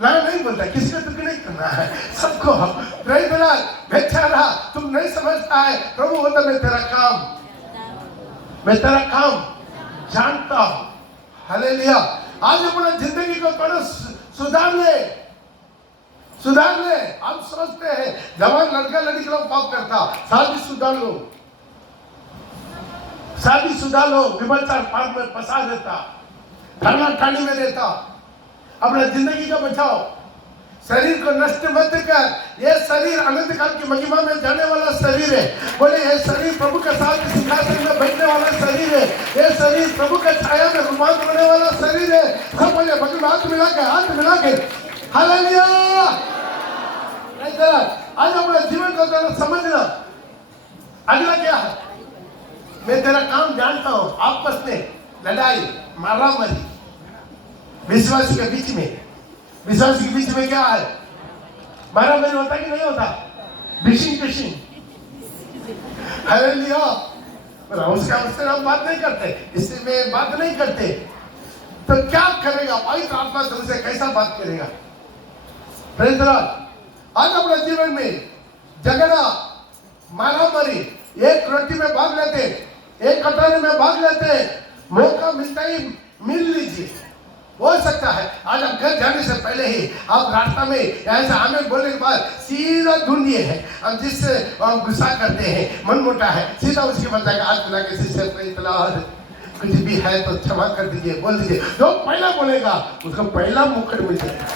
ना नहीं बोलता, किसी का दुख नहीं करना है, सबको बेचारा तुम नहीं समझता है। प्रभु बोलता मैं तेरा काम जानता हूं। हालेलुया। आज अपना जिंदगी को थोड़ा सुधार ले। हम सोचते हैं जवान लड़का लड़की लोग पाप करता, शादी सुधार लो, विभचार पाप में फंसा देता, ठाना ठानी में देता। अपना जिंदगी को बचाओ, शरीर को नष्ट मत कर। ये शरीर अनंत काल की महिमा में जाने वाला शरीर है। बोले ये शरीर प्रभु के साथ सिंहासन में बैठने वाला शरीर है, ये शरीर प्रभु के छाया में रुमाल होने वाला शरीर है। सब बोले भगवान हाथ मिला के हालेलुया। आज अपना जीवन को जरा समझना। अगला क्या है, मैं तेरा काम जानता हूं। आपस में लड़ाई मारामारी विश्वास के बीच में क्या है, मारामारी होता कि नहीं होता, बिशिंग। हालेलुया। उससे हम बात नहीं करते, इससे में बात नहीं करते, तो क्या करेगा भाई, आत्मा तुमसे कैसा बात करेगा। Praise the Lord. आज अपने जीवन में झगड़ा मारामारी, एक रोटी में भाग लेते, एक कटोरे में भाग लेते, मौका मिलता ही मिल लीजिए। हो सकता है आज आप घर जाने से पहले ही आप रास्ता में ऐसा हमें बोलने के बाद सीधा ढूंढिए है, हम जिससे हम गुस्सा करते हैं, मन मोटा है, सीधा उसके बाद जाकर हाथ मिला के कुछ भी है तो क्षमा कर दीजिए, बोल दीजिए। जो पहला बोलेगा उसको पहला मुक्कड़ मिल जाएगा।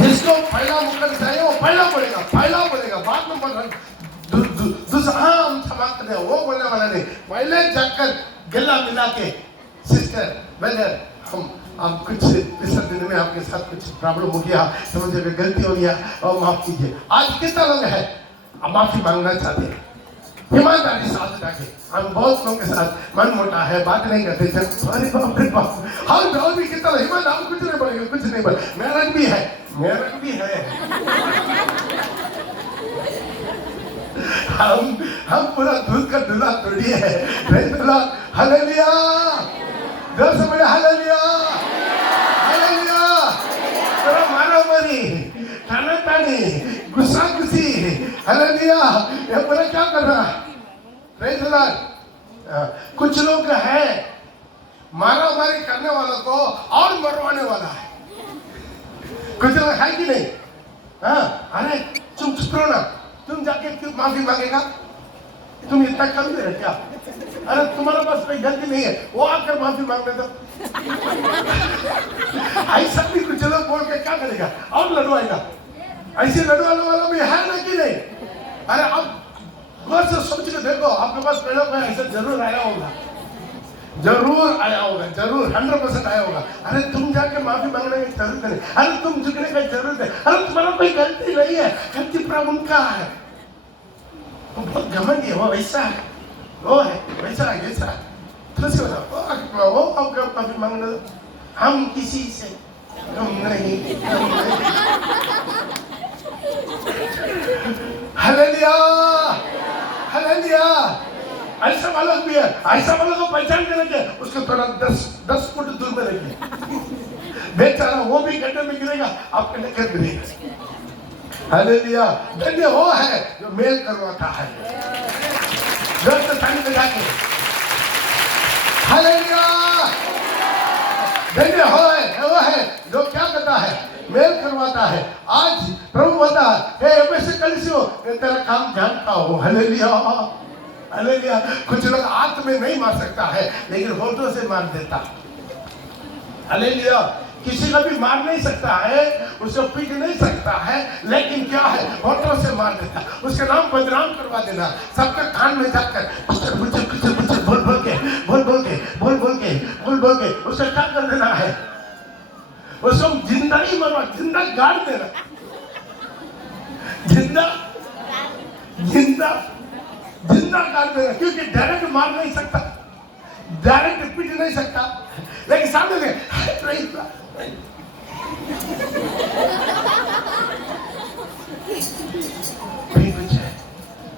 जिसको पहला मुक्कड़ चाहिए वो पहला बोलेगा, बाद में बोल दूसरा हम क्षमा कर दे, वो बोलने वाला नहीं। पहले जाकर गला मिला के सिस्टर ब्रदर हम कुछ विसर्जन में आपके साथ कुछ प्रॉब्लम हो गया, समझ में गलती हो गया और माफ कीजिए। आज कितना लोग है अब माफी मांगना चाहते हैं ईमानदारी साथ जाके। हम बहुत लोगों के साथ मन मोटा है, बात नहीं करते, अरे बाप रे बाप, और भी कितना ईमानदार, हम कुछ नहीं बोलेंगे, कुछ नहीं बोले, मेहनत भी है, मेहनत भी है। हम पूरा दूध का दूल्हा थोड़ी है। प्रेज़ द लॉर्ड, हालेलुया, जोर से बोले हालेलुया, हालेलुया। तेरा मारो मरी, ताना तानी, गुस्सा गुस्सी, हालेलुया। ये पूरा क्या कर रहा है? Praise the Lord. कुछ लोग है मारा मारी करने वालों को और मरवाने वाला है। कुछ लोग है कि नहीं? हाँ, अरे तुम चुप रहो ना, तुम जाके क्यों माफी मांगेगा? तुम इतना कमजोर है क्या? अरे तुम्हारे पास कोई गलती नहीं है, वो आकर माफी मांगने दो। ऐसा भी कुछ लोग बोल के क्या करेगा और लड़वाएगा। ऐसे लड़वाने वालों में है ना कि नहीं? अरे अब गौर से सोच के देखो, आपके पास पहले कोई ऐसा जरूर आया होगा, जरूर आया होगा, जरूर 100% आया होगा। अरे तुम जाके माफी मांगने की जरूरत नहीं, अरे तुम झुकने की जरूरत है, अरे तुम्हारा कोई गलती नहीं है, गलती प्रभु उनका है। वो बहुत घमंडी है, वो वैसा है, वो है वैसा है, जैसा है। तो उसको बताओ, वो आपको माफी मांगने दो, हम किसी से कम नहीं। Hallelujah, hallelujah. ऐसा वाला भी है, ऐसा वाला को पहचान के रखे, उसको थोड़ा 10 फुट दूर में रखिए, बेचारा वो भी गड्ढे में गिरेगा, आपके लेकर गिरेगा। हालेलुया। धन्य वो है जो मेल करवाता है, जोर से ताली बजा के हालेलुया। धन्य वो है जो क्या करता है, मेल करवाता है। आज प्रभु बता हे वैसे कलिसियों, तेरा काम जानता हूँ। Hallelujah, hallelujah. कुछ लोग हाथ में नहीं मार सकता है, लेकिन होठों से मार देता। हालेलुया। किसी को भी मार नहीं सकता है, उसको पीट नहीं सकता है, लेकिन क्या है, होठों से मार देता। उसका नाम बदनाम करवा देना, सबका कान में जाकर पुचर पुचर पुचर पुचर बोल बोल के बोल बोल के बोल बोल के बोल बोल के उसका क्या कर देना है, उसको जिंदा ही मरवा, जिंदा गाड़ देना, जिंदा जिंदा जिंदा गाड़ देना। क्योंकि डायरेक्ट मार नहीं सकता, डायरेक्ट पीट नहीं सकता, लेकिन सामने से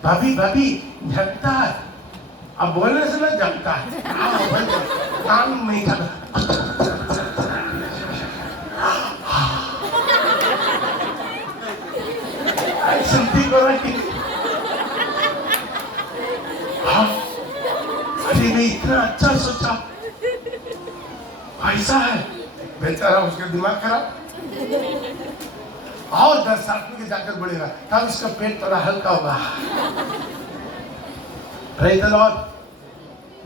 भाभी भाभी झटता है, अब बोलने से ना जमता है, काम नहीं था। सुनती को रखी, अरे मैं इतना अच्छा सोचा, ऐसा है, बेचारा उसका दिमाग खराब। और 10 साल के जाकर बोलेगा, तब उसका पेट थोड़ा हल्का होगा। Praise the Lord.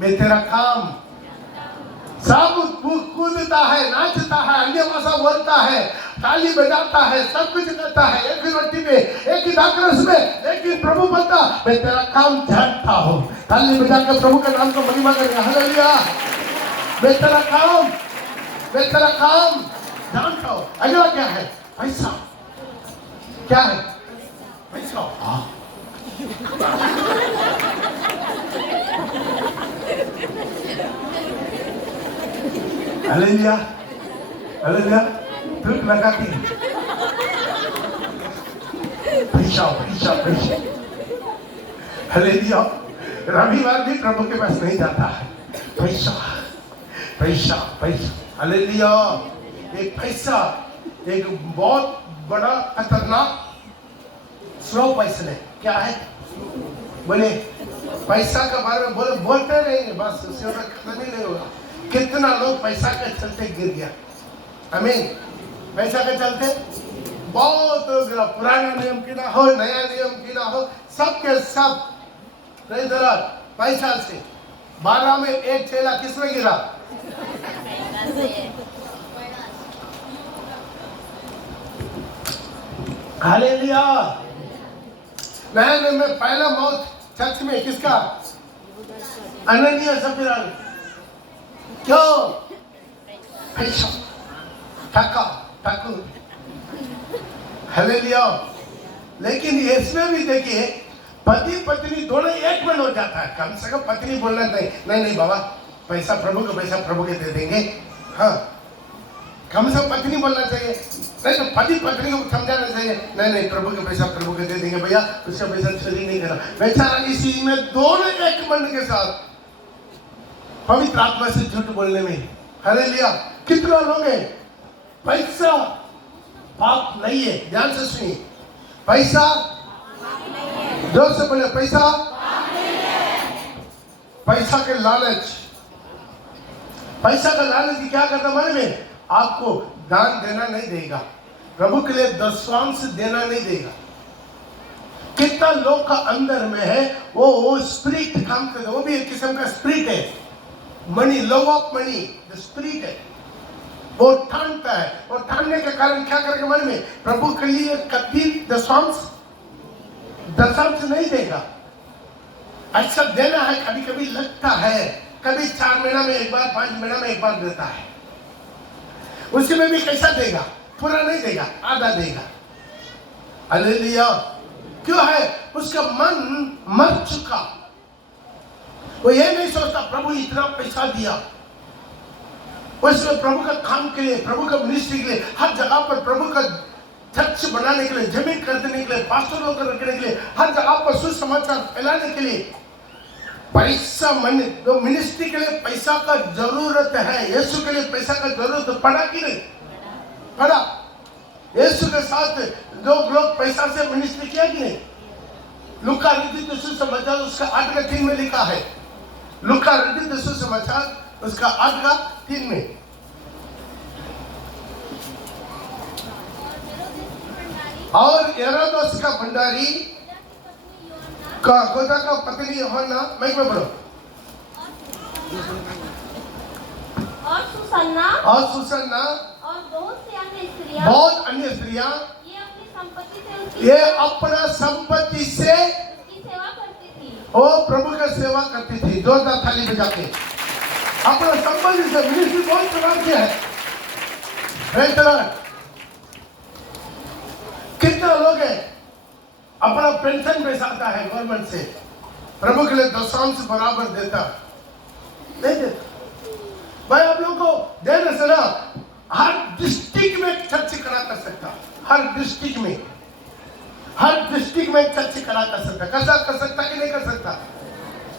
मैं तेरा काम सब कूदता है, नाचता है, अन्य भाषा बोलता है, ताली बजाता है, सब कुछ करता है, एक ही रोटी में, एक ही दाखरस में, लेकिन प्रभु बोलता मैं तेरा काम जानता हूँ। ताली बजाकर प्रभु का नाम को महिमा करेगा। हालेलुया। मैं तेरा काम जानता हूँ। अगला क्या है? पैसा। क्या है? पैसा। Hallelujah, hallelujah. तुक लगा के पैसा पैसा पैसा। हालेलुया। रविवार भी प्रभु के पास नहीं जाता है, पैसा पैसा पैसा। हालेलुया। एक पैसा एक बहुत बड़ा खतरनाक स्लो पैसा है। क्या है? बोले पैसा के बारे में बोलते रहेंगे, बस उससे खत्म ही नहीं होगा। कितना लोग पैसा के चलते गिर गया। आमीन। पैसा के चलते बहुत गिरा, पुराना नियम की ना हो, नया नियम की ना हो, सबके सब पैसा से। 12 में एक चेला किसमें गिरा? हालेलुया। नया नियम में पहला मौत चर्च में किसका? अनन्या सफीरा क्यों? पैसा, टका, टकू। हालेलुया। लेकिन इसमें भी देखिए पति पत्नी दोनों एक मन हो जाता है। कम से कम पत्नी बोलना नहीं बाबा, पैसा प्रभु को, पैसा प्रभु के दे देंगे। हाँ, कम से कम पत्नी बोलना चाहिए, नहीं तो पति पत्नी को समझाना चाहिए, नहीं प्रभु के पैसा प्रभु के दे देंगे भैया, उसका पैसा चोरी नहीं करना। बेचारा इसी में दोनों एक मन के साथ पवित्र आत्मा से झूठ बोलने में। हालेलुया। कितना लोग हैं? पैसा पाप नहीं है। ध्यान से सुनिए, पैसा, जोर से बोले, पैसा, पैसा के लालच, पैसा का लालच क्या करता मन में? आपको दान देना नहीं देगा, प्रभु के लिए दशवांश देना नहीं देगा। कितना लोग का अंदर में है वो स्पिरिट काम करता है, वो भी एक किस्म का स्पिरिट है। Money, love of money, the spirit है। वो ठानता है, और ठानने के कारण क्या करेगा मन में? प्रभु के लिए कभी दशवांश नहीं देगा। अच्छा देना है, कभी कभी लगता है, कभी 4 महीना में एक बार, 5 महीना में एक बार देता है। उसमें भी कैसा देगा? पूरा नहीं देगा, आधा देगा। हालेलुया। क्यों है? उसका मन मर चुका। वो ये नहीं सोचता प्रभु इतना पैसा दिया, उसमें प्रभु का काम के लिए, प्रभु का मिनिस्ट्री के लिए, हर जगह पर प्रभु का चर्च बनाने के लिए, जमीन खरीदने के लिए, पास्टरों को रखने के लिए, हर जगह पर सुसमाचार फैलाने के लिए पैसा, मन, तो मिनिस्ट्री के लिए पैसा का जरूरत है। यीशु के लिए पैसा का जरूरत पड़ा कि नहीं पड़ा? यीशु के साथ जो लोग पैसा से मिनिस्ट्री किया कि नहीं? लूका रचित सुसमाचार उसका 8:3 में लिखा है। लूका रचित सुसमाचार उसका 8:3 में। और हेरोदेस का भंडारी का गोदा का पत्नी यूहन्ना, माइक में बोलो, और सुसन्ना और बहुत अन्य स्त्रियां ये अपना संपत्ति से उसकी सेवा करती थी। वो प्रभु का सेवा करती थी। जोरदार थाली बजा के अपना संपत्ति से मिनिस्ट्री बहुत चलाते हैं। कितना लोग हैं अपना पेंशन पैसा आता है गवर्नमेंट से, प्रभु के लिए दशमांश बराबर देता नहीं देता। भाई आप लोग को देने से ना हर डिस्ट्रिक्ट में चर्च खड़ा कर सकता, हर डिस्ट्रिक्ट में चर्च खड़ा कर सकता। कैसा कर सकता कि नहीं कर सकता?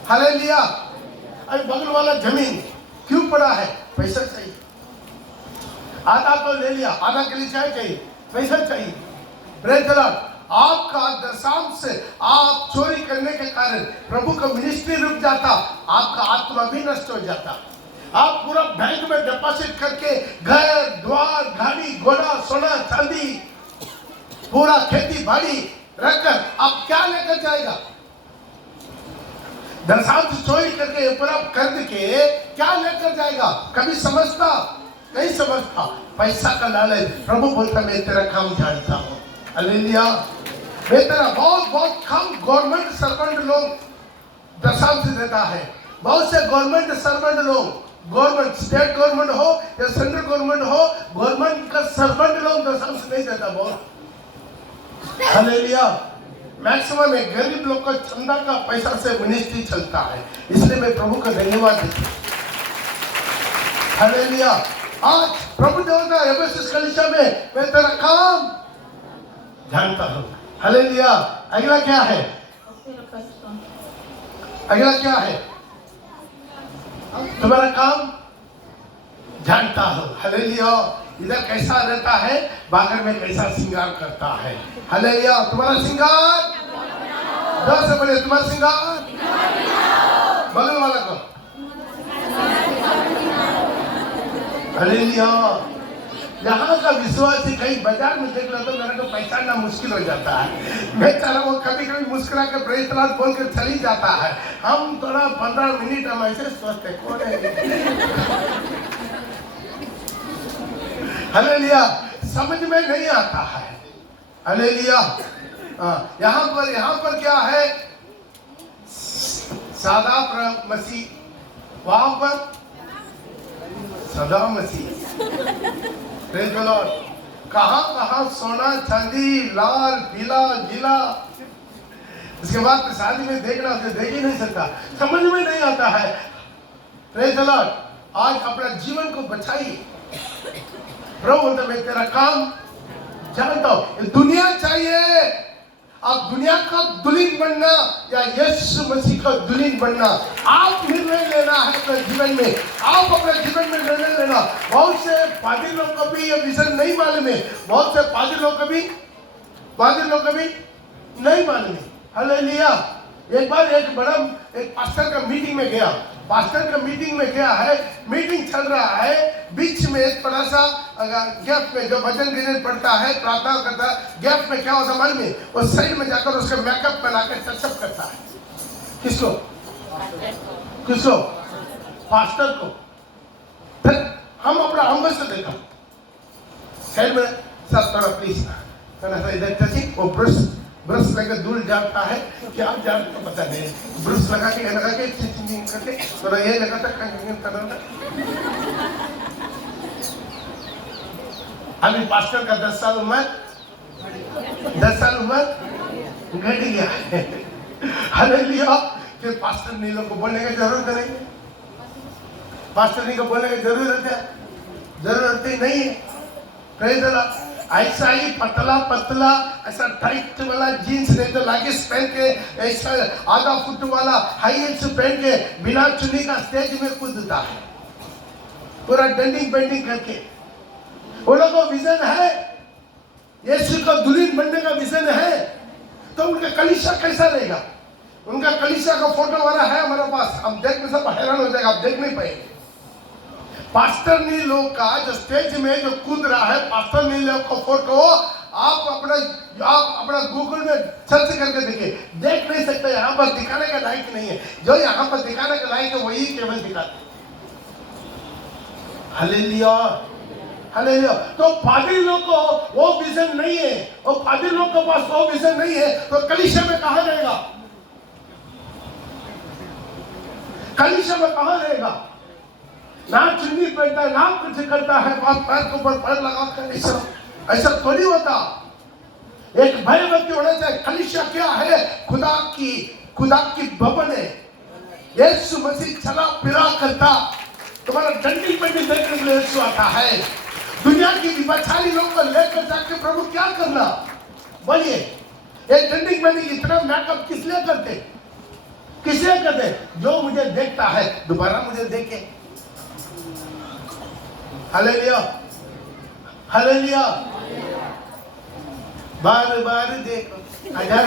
हालेलुया। अरे बगल वाला जमीन क्यों पड़ा है? पैसा चाहिए। आधा तो ले लिया, आधा के लिए चाहिए, पैसा चाहिए। Praise the Lord. आपका दशमांश से आप चोरी करने के कारण प्रभु का मिनिस्ट्री रुक जाता, आपका आत्मा भी नष्ट हो जाता। आप पूरा बैंक में डिपॉजिट करके घर द्वार गाड़ी घोड़ा सोना चांदी पूरा खेती बाड़ी रखकर आप क्या लेकर जाएगा? दशमांश चोरी करके पूरा कर के क्या लेकर जाएगा? कभी समझता नहीं समझता। पैसा का लालच। प्रभु बोलता मैं तेरा काम जानता हूँ। हालेलुया। मैं तेरा बहुत कम गवर्नमेंट सर्वेंट लोग दशमांश देता है। बहुत से गवर्नमेंट सर्वेंट लोग, गवर्नमेंट स्टेट गवर्नमेंट हो या सेंट्रल गवर्नमेंट हो, गवर्नमेंट का सर्वेंट लोग दशमांश नहीं देता। बहुत हालेलुया। मैक्सिमम में गरीब लोग का चंदा का पैसा से मिनिस्ट्री चलता है। इसलिए मैं प्रभु का धन्यवाद देता हूं। हालेलुया। आज प्रभु देवता एफएसएस कलीसिया में मैं तेरा काम जानता हूं। हालेलुया। अगला क्या है? अगला क्या है? तुम्हारा काम जानता हूं। हालेलुया। इधर कैसा रहता है, बाहर में कैसा श्रृंगार करता है। हालेलुया। तुम्हारा श्रृंगार, जोर से बोले, तुम्हारा श्रृंगार बगल वाला को। हालेलुया। यहाँ का विश्वासी कहीं बाजार में देख लो तो मेरे को पहचानना मुश्किल हो जाता है। बेचारा वो कभी कभी मुस्कुरा के प्रेज़ द लॉर्ड बोल कर चली जाता है। हम थोड़ा 15 मिनट हम ऐसे सोचते कौन है। हालेलुया। समझ में नहीं आता है। हालेलुया। यहाँ पर क्या है? सादा मसीह, वहां पर सदा मसीह। Praise the Lord. कहां कहां सोना चांदी लाल पीला गीला। इसके बाद शादी में देखना, उसे देख ही नहीं सकता, समझ में नहीं आता है। Praise the Lord. आज अपना जीवन को बचाइए। प्रभु बोलता मैं तेरा काम जानता हूं। दुनिया चाहिए, आप दुनिया का दुल्हन बनना या यीशु मसीह का दुल्हन बनना, आप निर्णय लेना है अपने जीवन में। आप अपने जीवन में निर्णय लेना। बहुत से पादरी लोग को भी ये विजन नहीं मालूम है, बहुत से पादरी लोग को भी नहीं मालूम है। हालेलुया। एक बार एक पास्टर का मीटिंग में गया। पास्टर का मीटिंग में गया है, मीटिंग चल रहा है, बीच में थोड़ा सा गैप में जो भजन कीर्तन पढ़ता है, प्रार्थना करता है, गैप में क्या होता मन में वो साइड में जाकर उसका मेकअप बनाकर टचअप करता है। किसको? पास्टर को। फिर हम अपना अंग से देखा साइड में, सब थोड़ा प्लीज थोड़ा सा इधर टचिंग, वो ब्रश लगा दूर जाता है, क्या जानता पता नहीं, ब्रश लगा के चिचिंग करके थोड़ा ये लगाता करना। अभी पास्टर का 10 साल उम्र घट गया है। हालेलुया। फिर पास्टर नी लोग को बोलने की जरूरत नहीं, पास्टर नी को बोलने की जरूरत ही नहीं है। Praise the Lord. ऐसा ही पतला ऐसा टाइट वाला जीन्स नहीं तो लेगिंग्स पहन के, ऐसा आधा फुट वाला हाई हील्स पहन के बिना चुन्नी का स्टेज में कूदता है, पूरा डेंडिंग बेंडिंग करके। वो लोगों को विजन है, यीशु का दुल्हन बनने का विजन है, तो उनका कलीसिया कैसा रहेगा? उनका कलीसिया का फोटो वाला है हमारे पास, हम देखने सब हैरान हो जाएगा, आप देख नहीं पाएंगे। पास्टर नी लोग का जो स्टेज में जो कूद रहा है, पास्टर नी लोग का फोटो आप अपना गूगल में सर्च करके देखिए, देख नहीं सकते। यहाँ पर दिखाने का लायक नहीं है, जो यहाँ पर दिखाने का लायक है वही केवल दिखाते। हालेलुया। हालेलुया। तो पादरी लोग को वो विजन नहीं है, और पादरी लोग के पास वो विजन नहीं है, तो कलीसिया में कहाँ रहेगा? कलीसिया में कहाँ रहेगा? ना चुन्नी पहनता है, ना कुछ करता है, पैर के ऊपर पैर लगा कर, ऐसा थोड़ी होता। एक भय व्यक्ति होना चाहिए। कलीसिया क्या है? खुदा की भवन है। यीशु मसीह चला फिरा करता, तुम्हारा डंडी पे भी देखने के लिए यीशु आता है। दुनिया की विपचारी लोग को लेकर जाके प्रभु क्या करना? बोलिए, एक डंडी में इतना मेकअप किस लिए करते? जो मुझे देखता है दोबारा मुझे देखे। हालेलुया। हालेलुया। बार देखो, हजार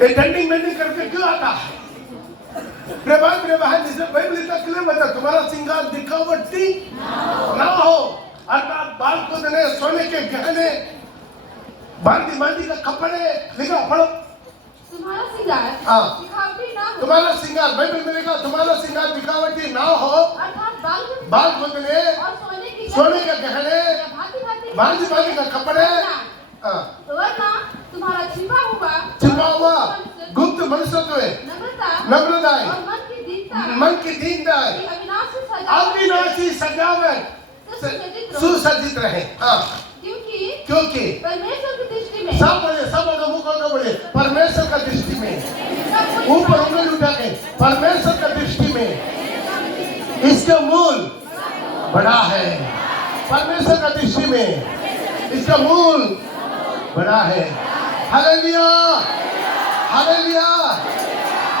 डेंडिंग बेंडिंग करके क्यों आता है? मेरे बहन जिसे बाइबल लिखा क्यों बता, तुम्हारा श्रृंगार दिखावटी ना हो, अर्थात बाल को देने, सोने के गहने, बांदी का कपड़े, लिखा पढ़ो। तुम्हारा श्रृंगार दिखावटी ना हो, तुम्हारा श्रृंगार बाइबल में लिखा, तुम्हारा श्रृंगार दिखावटी ना हो, अर्थात बाल को देने और सोने के गहने, बांदी का कपड़े, वरना तुम्हारा छिपा हुआ गुप्त मनुष्यत्व है, नम्रता है, और मन की दीनता है, अविनाशी सजावट सुसज्जित रहे। क्योंकि परमेश्वर की दृष्टि में सब मुंह खोल बोले, परमेश्वर का दृष्टि में, ऊपर उंगली उठा के, परमेश्वर का दृष्टि में इसका मूल बड़ा है। परमेश्वर का दृष्टि में इसका मूल बड़ा है। हालेलुया। हालेलुया।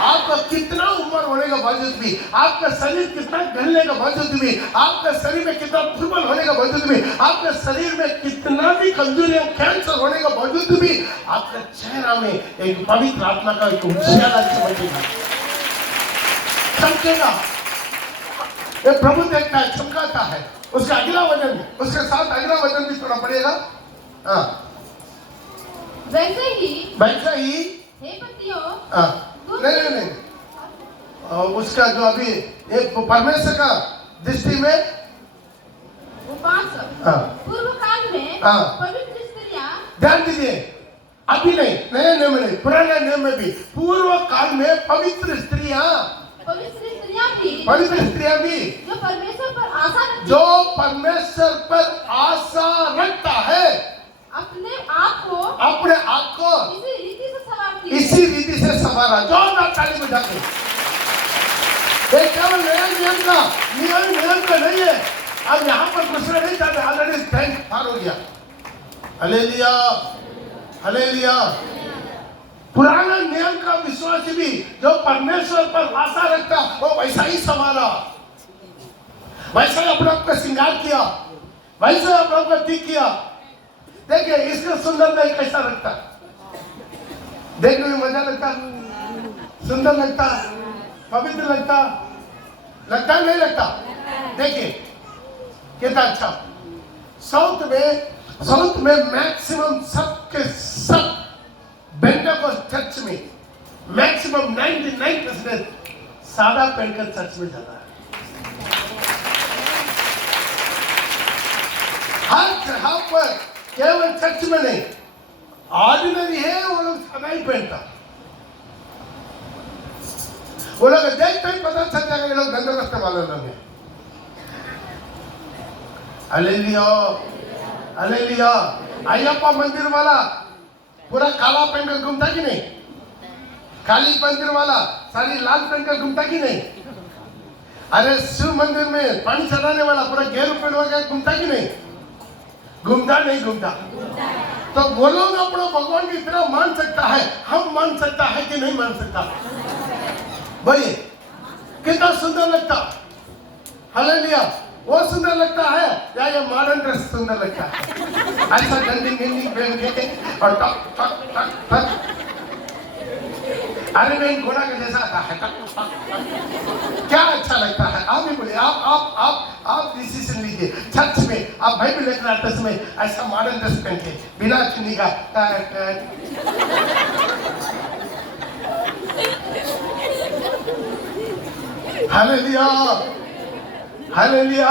आपका कितना उम्र होने का बावजूद भी, आपका शरीर कितना ढलने का बावजूद भी, आपका शरीर में कितना दुर्बल होने का बावजूद भी, आपके शरीर में कितना भी कमजोरी और कैंसर होने का बावजूद भी, आपका चेहरा में एक पवित्र आत्मा का एक उजाला चमकेगा। ये प्रभु देखता है, चमकाता है। उसका अगला वजन, उसके साथ अगला वजन भी थोड़ा पड़ेगा। वैसे ही हे पतियों, नहीं, उसका जो अभी एक परमेश्वर का दृष्टि में पूर्व काल में पवित्र स्त्रियां, ध्यान दीजिए, अभी नहीं, नए नियम में नहीं, पुराने नियम में भी, पूर्व काल में पवित्र स्त्रियां भी जो परमेश्वर पर आशा रखता है, अपने आप को इसी रीति से संवारा। जोरदार ताली बजा के। ये केवल नया नियम का नहीं है। अब यहाँ पर दूसरे नहीं चाहते, ऑलरेडी थैंक पार हो गया। Hallelujah, hallelujah. पुराना नियम का विश्वास भी जो परमेश्वर पर आशा रखता, वो वैसा ही संवारा, वैसा ही अपने आप का श्रृंगार किया, वैसे अपने आप का ठीक किया। देखिए इसका सुंदर नहीं कैसा लगता, देखने में मजा लगता, सुंदर लगता, पवित्र लगता, लगता नहीं लगता। देखिए कितना अच्छा। साउथ में मैक्सिमम सबके सब पेंटेकोस्ट चर्च में मैक्सिमम 99% सादा पहनकर चर्च में जाता है। हर जगह पर, केवल चर्च में नहीं, ऑर्डिनरी है वो लोग सादा ही पहनता। वो लोग देखते ही पता चल जाएगा ये लोग गंदे रास्ते वाले लोग हैं। Hallelujah, hallelujah. अय्यप्पा मंदिर वाला पूरा काला पहनकर घूमता कि नहीं? काली मंदिर वाला सारी लाल पहनकर घूमता कि नहीं? अरे शिव मंदिर में पानी चढ़ाने वाला पूरा गेरू पहनकर घूमता कि नहीं? घूमता नहीं घूमता? तो वो लोग अपना भगवान की तरह मान सकता है, हम मान सकता है कि नहीं मान सकता? बोलिए कितना सुंदर लगता। हालेलुया। वो सुंदर लगता है या ये मॉडर्न ड्रेस सुंदर लगता है? ऐसा डंडी गिंडी पहन के और टक टक टक टक, अरे मैं घोड़ा के जैसा आता है, टक टक टक। क्या अच्छा लगता है? आप भी बोलिए, आप डिसीजन लीजिए। चर्च में आप बाइबल लेकर आते समय ऐसा मॉडर्न ड्रेस पहन के बिना चुन्नी का, हालेलुया, हालेलुया।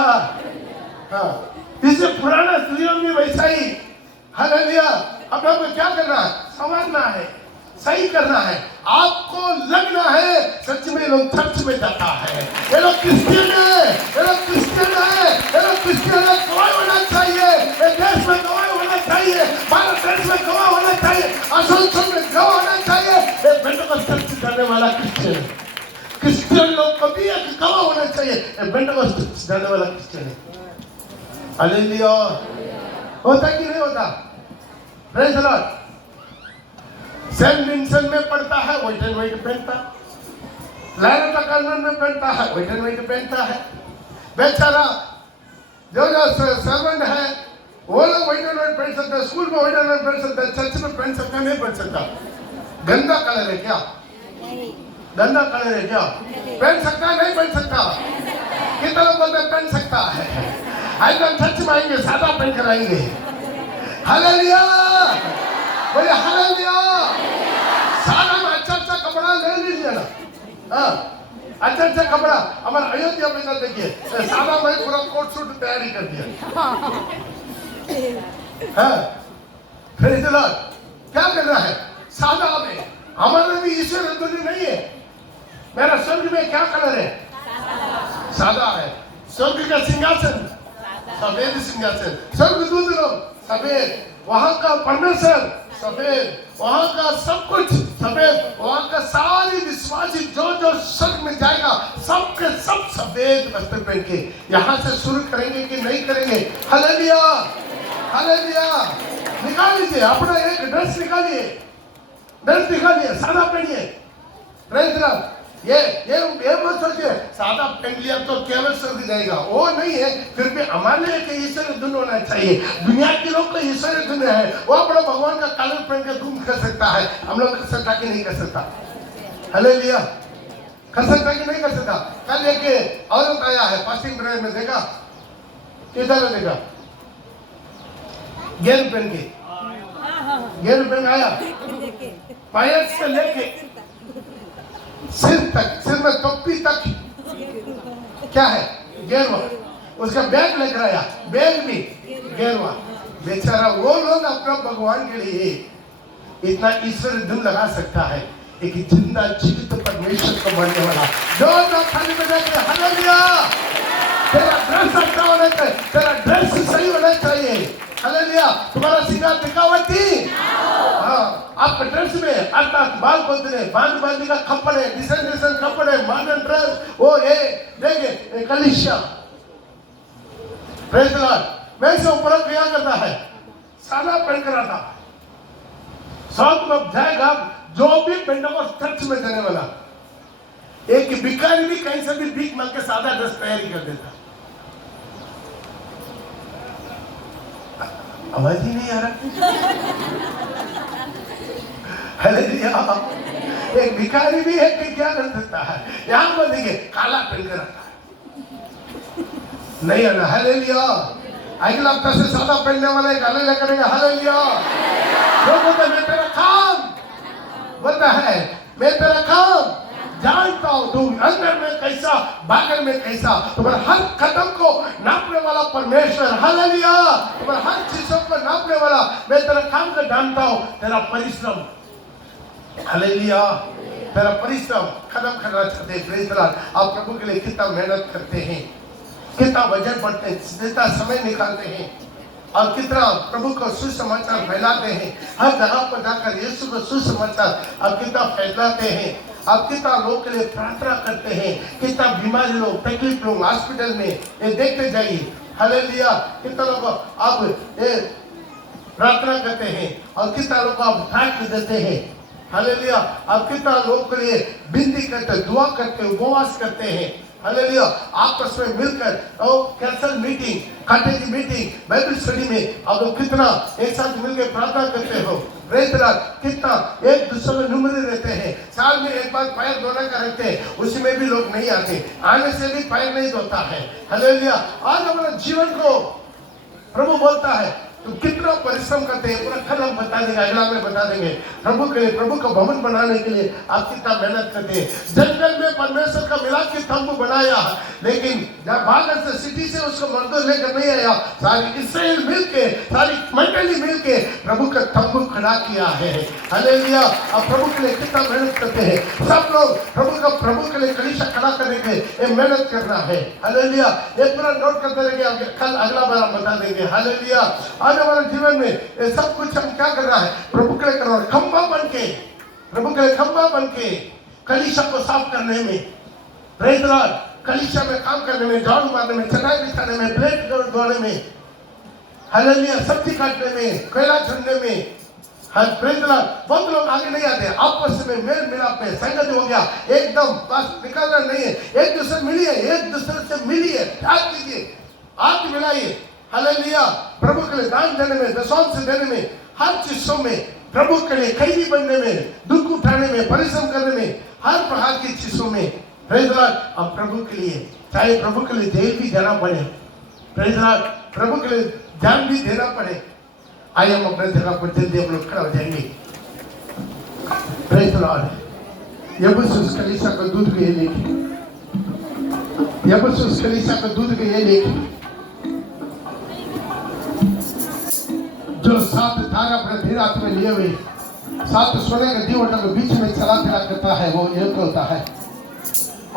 हाँ, इससे पुराना स्त्रियों में वैसा ही। हालेलुया। अब आपको क्या करना है? संवारना है, सही करना है। आपको लगना है सच में लोग चर्च में जाता है, ये लोग क्रिश्चियन है, ये लोग क्रिश्चियन है, ये लोग क्रिश्चियन है। गवाह होना चाहिए, ये देश में गवाह होना चाहिए, भारत देश में गवाह होना चाहिए, आसनसोल में गवाह होना चाहिए। ये पेंटेकोस्ट चर्च जाने वाला क्रिश्चियन है। क्रिश्चियन लोग कभी एक गवाह होना चाहिए, पेंटेकोस्ट जाने वाला क्रिश्चियन है। हालेलुया। होता कि नहीं होता? Praise the Lord. Saint Vincent में पढ़ता है, व्हाइट एंड व्हाइट पहनता। लैरेटा कॉन्वेंट में पहनता है, व्हाइट एंड व्हाइट पहनता है। बेचारा जो सर्वेंट है वो लोग व्हाइट एंड व्हाइट पहन सकता है, स्कूल में व्हाइट एंड व्हाइट पहन सकता है, चर्च में पहन सकता नहीं पहन सकता? गंदा कलर है क्या? गंदा कलर है क्या? पहन सकता है नहीं पहन सकता? कितना लोग बोलते हैं पहन सकता है? आइए चर्च में आएंगे सादा पहन कर आएंगे। हालेलुया, बोले हालेलुया। सादा में अच्छा अच्छा कपड़ा ले लीजिए ना। हाँ, अच्छा अच्छा कपड़ा। हमारे अयोध्या में ना देखिए, सादा में पूरा कोट सूट तैयारी कर दिया। हाँ, प्रेज़ द लॉर्ड। क्या करना है? सादा में। हमारे भी ईश्वर ध्वनि नहीं है। मेरा स्वर्ग में क्या कलर है? सादा है। स्वर्ग का सिंहासन सफेद सिंहासन, स्वर्गदूत लोग सफेद, वहां का परमेश्वर सफेद, वहां का सब कुछ सफेद, वहां का सारी विश्वासी जो जो स्वर्ग में जाएगा सबके सब सफेद वस्त्र पहन के। यहाँ से शुरू करेंगे कि नहीं करेंगे? Hallelujah, hallelujah. निकाल लीजिए अपना एक ड्रेस, निकालिए ड्रेस, निकालिए, सादा पहनिए। Praise the Lord. ये मत सोचिए सादा पहन लिया तो केवल स्वर्ग जाएगा, वो नहीं है। फिर भी हमारे लिए ईश्वर धुन होना चाहिए। दुनिया के लोग को ईश्वर धुन है, वो अपना भगवान का कलर पहन कर घूम कर सकता है, हम लोग कर सकता कि नहीं कर सकता? हालेलुया। कर सकता कि नहीं कर सकता? कल एक औरत आया है फास्टिंग प्रेयर में, देखा? किधर देखा? गेर पहन के, गेर पहन आया, पैर से लेके सिर तक, सिर में टोपी तक क्या है? गेरुआ। उसका बैग लेकर आया, बैग भी गेरुआ। बेचारा वो लोग अपना भगवान के लिए इतना ईश्वर धुन लगा सकता है, एक जिंदा जीवित परमेश्वर को मानने वाला। जोर ना खाली बजा के हालेलुया। तेरा ड्रेस अच्छा होना चाहिए, तेरा ड्रेस सही होना चाहिए। हालेलुया। तुम्हारा सिंगार दिखावटी, हाँ, आपके ड्रेस में अर्थात बाल बांधने का कपड़े, डिजाइन कपड़े, मॉडर्न ड्रेस, वो ये देखिए कलीसिया, प्रेज द लॉर्ड। मैं से ऊपर क्या करता है, सादा पहन कर आता है। साउथ में जाएगा जो भी पेंटेकोस्ट चर्च में जाने वाला, एक भिखारी भी कहीं से भी भीख मांग के सादा ड्रेस तैयारी कर देता। आवाज ही नहीं आ रहा। हालेलुया। एक भिखारी भी है कि क्या कर सकता है। यहाँ पर देखिए काला पहन कर आता है, नहीं आना। हालेलुया। अगला हफ्ता से सादा पहनने वाले हालेलुया करेंगे। हालेलुया। जो बोलते मैं तेरा काम बोलता है, मैं तेरा काम जानता हूं, तू अंदर में कैसा बाहर में कैसा, तुम्हारे हर कदम को नापने वाला परमेश्वर। हालेलुया। तुम्हारे हर चीजों को नापने वाला, मैं तेरा काम को जानता हूं, तेरा परिश्रम। हालेलुया। तेरा परिश्रम खत्म करना चाहते हैं। Praise the Lord. आप प्रभु के लिए कितना मेहनत करते हैं, कितना वजन बढ़ते हैं, कितना समय निकालते हैं और कितना प्रभु को सुसमाचार फैलाते हैं। हर जगह पर जाकर यीशु को सुसमाचार आप कितना फैलाते हैं। आप कितना लोग के लिए प्रार्थना करते हैं, कितना बीमारी लोग, तकलीफ लोग हॉस्पिटल में, ये देखते जाइए। हालेलुया। कितना लोग आप प्रार्थना करते हैं और कितना लोग आप भाग देते हैं। हालेलुया। आप कितना लोग के लिए विनती करते, दुआ करते, उपवास करते हैं। हालेलुया। आपस में मिलकर और कैंसल मीटिंग, कांटे की मीटिंग, बाइबल स्टडी में आप लोग कितना एक साथ मिलकर प्रार्थना करते हो। Praise the Lord. कितना एक दूसरे में निमरे रहते हैं। साल में एक बार पैर धोने का रहते हैं, उसमें भी लोग नहीं आते, आने से भी पैर नहीं धोता है। हालेलुया। आज हमारे जीवन को प्रभु बोलता है तो कितना परिश्रम करते हैं, पूरा कल हम बता देंगे, अगला में बता देंगे। प्रभु के लिए, प्रभु का भवन बनाने के लिए आप कितना मेहनत करते हैं। जंगल में परमेश्वर का मिलाप के तंबू बनाया, लेकिन जब भागल से सिटी से उसको मजदूर लेकर नहीं आया, सारी इस्राएल मिलके, सारी मंडली मिलके प्रभु का तंबू खड़ा किया है। हालेलुया। अब प्रभु के लिए कितना मेहनत करते हैं सब लोग। प्रभु के लिए कलीसिया खड़ा करने के लिए मेहनत करना है। हालेलुया। ये पूरा नोट करते रहेंगे, कल अगला बार हम बता देंगे। हालेलुया। हमारे जीवन में ये सब कुछ हम क्या करना है, प्रभु के लिए करना है। खंभा बन के, प्रभु के लिए खंभा बन के कलीसिया को साफ करने में, प्रेज़ द लॉर्ड, कलीसिया में काम करने में, झाड़ू मारने में, चटाई बिछाने में, प्लेट धोने में, हालेलुया, सब्जी काटने में, कोयला चुनने में। हाँ, प्रेज़ द लॉर्ड। बहुत लोग आगे नहीं आते। आपस में मेल मिलाप में संगत हो गया, एकदम बस निकलना नहीं है। एक दूसरे मिलिए, एक दूसरे से मिलिए, प्यार कीजिए, हाथ मिलाइए। हालेलुया। प्रभु के लिए दान देने में, दशम से देने में, हर चीजों में प्रभु के लिए कैदी बनने में, दुख उठाने में, परिश्रम करने में, हर प्रकार की चीजों में। Praise the Lord. हम प्रभु के लिए, चाहे प्रभु के लिए जेल भी जाना पड़े, प्रेज़ द लॉर्ड, प्रभु के लिए जान भी देना पड़े, आइए हम अपने जगह पर जल्दी हम लोग खड़ा हो जाएंगे। Praise the Lord. यबूस कलीसिया का दूध के ये लेके, यबूस कलीसिया का दूध के ये लेके, जो सात धारा अपने धीरे हाथ में लिए हुए, सात सोने के दीवटों के बीच में चला फिरा करता है, वो एक होता है।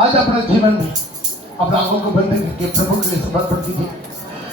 आज अपने जीवन में अपने आंखों को बंद करके प्रभु के लिए समर्पण कीजिए।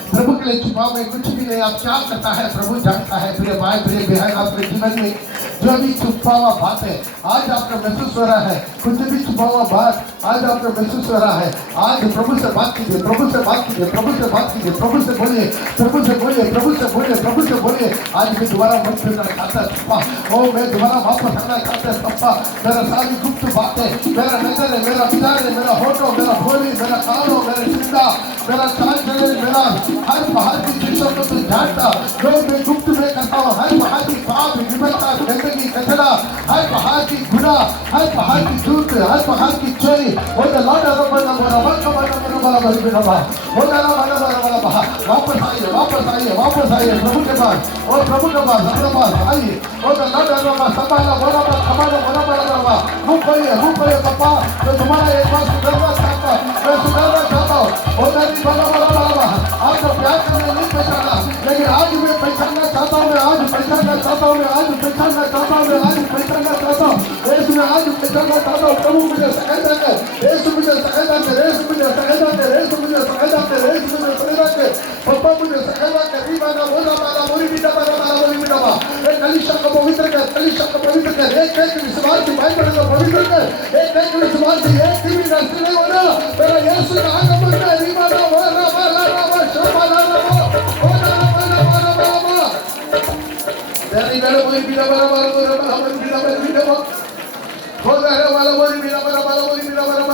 प्रभु के लिए छुपा में कुछ भी नहीं, आप क्या करता है प्रभु जानता है। प्रिय भाई, प्रिय बहन, आपके जीवन में जो भी छुपा हुआ बात है, आज आपका महसूस हो रहा है, कुछ भी छुपा हुआ बात आज आपका महसूस हो रहा है, आज प्रभु से बात कीजिए, प्रभु से बात कीजिए, प्रभु से बात कीजिए, प्रभु से बोलिए, प्रभु से बोलिए, प्रभु से बोलिए, प्रभु से बोलिए। आज मैं दोबारा मत फिरना चाहता पप्पा, ओ मैं दोबारा वापस आना चाहता है पप्पा। मेरा सारी गुप्त बातें, मेरा नजर है, मेरा विचार है, मेरा होठो, मेरा बोली, मेरा कानो, मेरा चिंता, मेरा चाल चलन, मेरा हर बाहर की चीजों को तू जानता। जो मैं गुप्त में करता हूँ, हर बाहर की पाप, विमलता, गंदगी, कचरा, हर बाहर की गुनाह, हर बाहर की झूठ, हर बाहर की चोरी, वो तो लौटा रो बना बना बना बना बना बना बना बना बना वो गाना बना बना बना बना। वापस आइए, वापस आइए, वापस आइए प्रभु के पास, और प्रभु के पास, अपने पास आइए। वो तो लौटा रो बना संभाला बना बना संभाला बना बना बना। मुँह खोलिए पापा, तो तुम्हारा एक बार सुधरना चाहता, मैं सुधरना चाहता हूँ। वो नहीं बना बना बना बना। आपको प्यार करने नहीं पहचाना, लेकिन आज मैं पहचानना चाहता हूँ, मैं आज पहचानना चाहता चाहता हूँ, मैं आज पहचानना चाहता हूँ, मैं आज पहचानना चाहता हूँ, यीशु मैं आज पहचानना चाहता हूँ। प्रभु मुझे सहायता कर, यीशु मुझे सहायता कर, यीशु मुझे सहायता कर, यीशु मुझे सहायता कर, यीशु मुझे सहायता कर, पापा मुझे सहायता कर। रीबाना बोला बाला मोरी बिटा बाला बाला मोरी बिटा बा। एक कलीसिया को पवित्र कर, कलीसिया को पवित्र कर, एक एक विश्वास की बाइबल को पवित्र कर, एक एक विश्वास की एक भी नष्ट नहीं होना। मेरा यीशु का आगमन है। रीबाना बोला बाला बाला शोभाला बाला बोला बाला बाला बाला। तेरी मेरे मोरी बिटा बाला बाला मोरी बिटा बाला बिटा बा। बोल रहे वाला मोरी बिटा बाला बाला मोरी बिटा बाला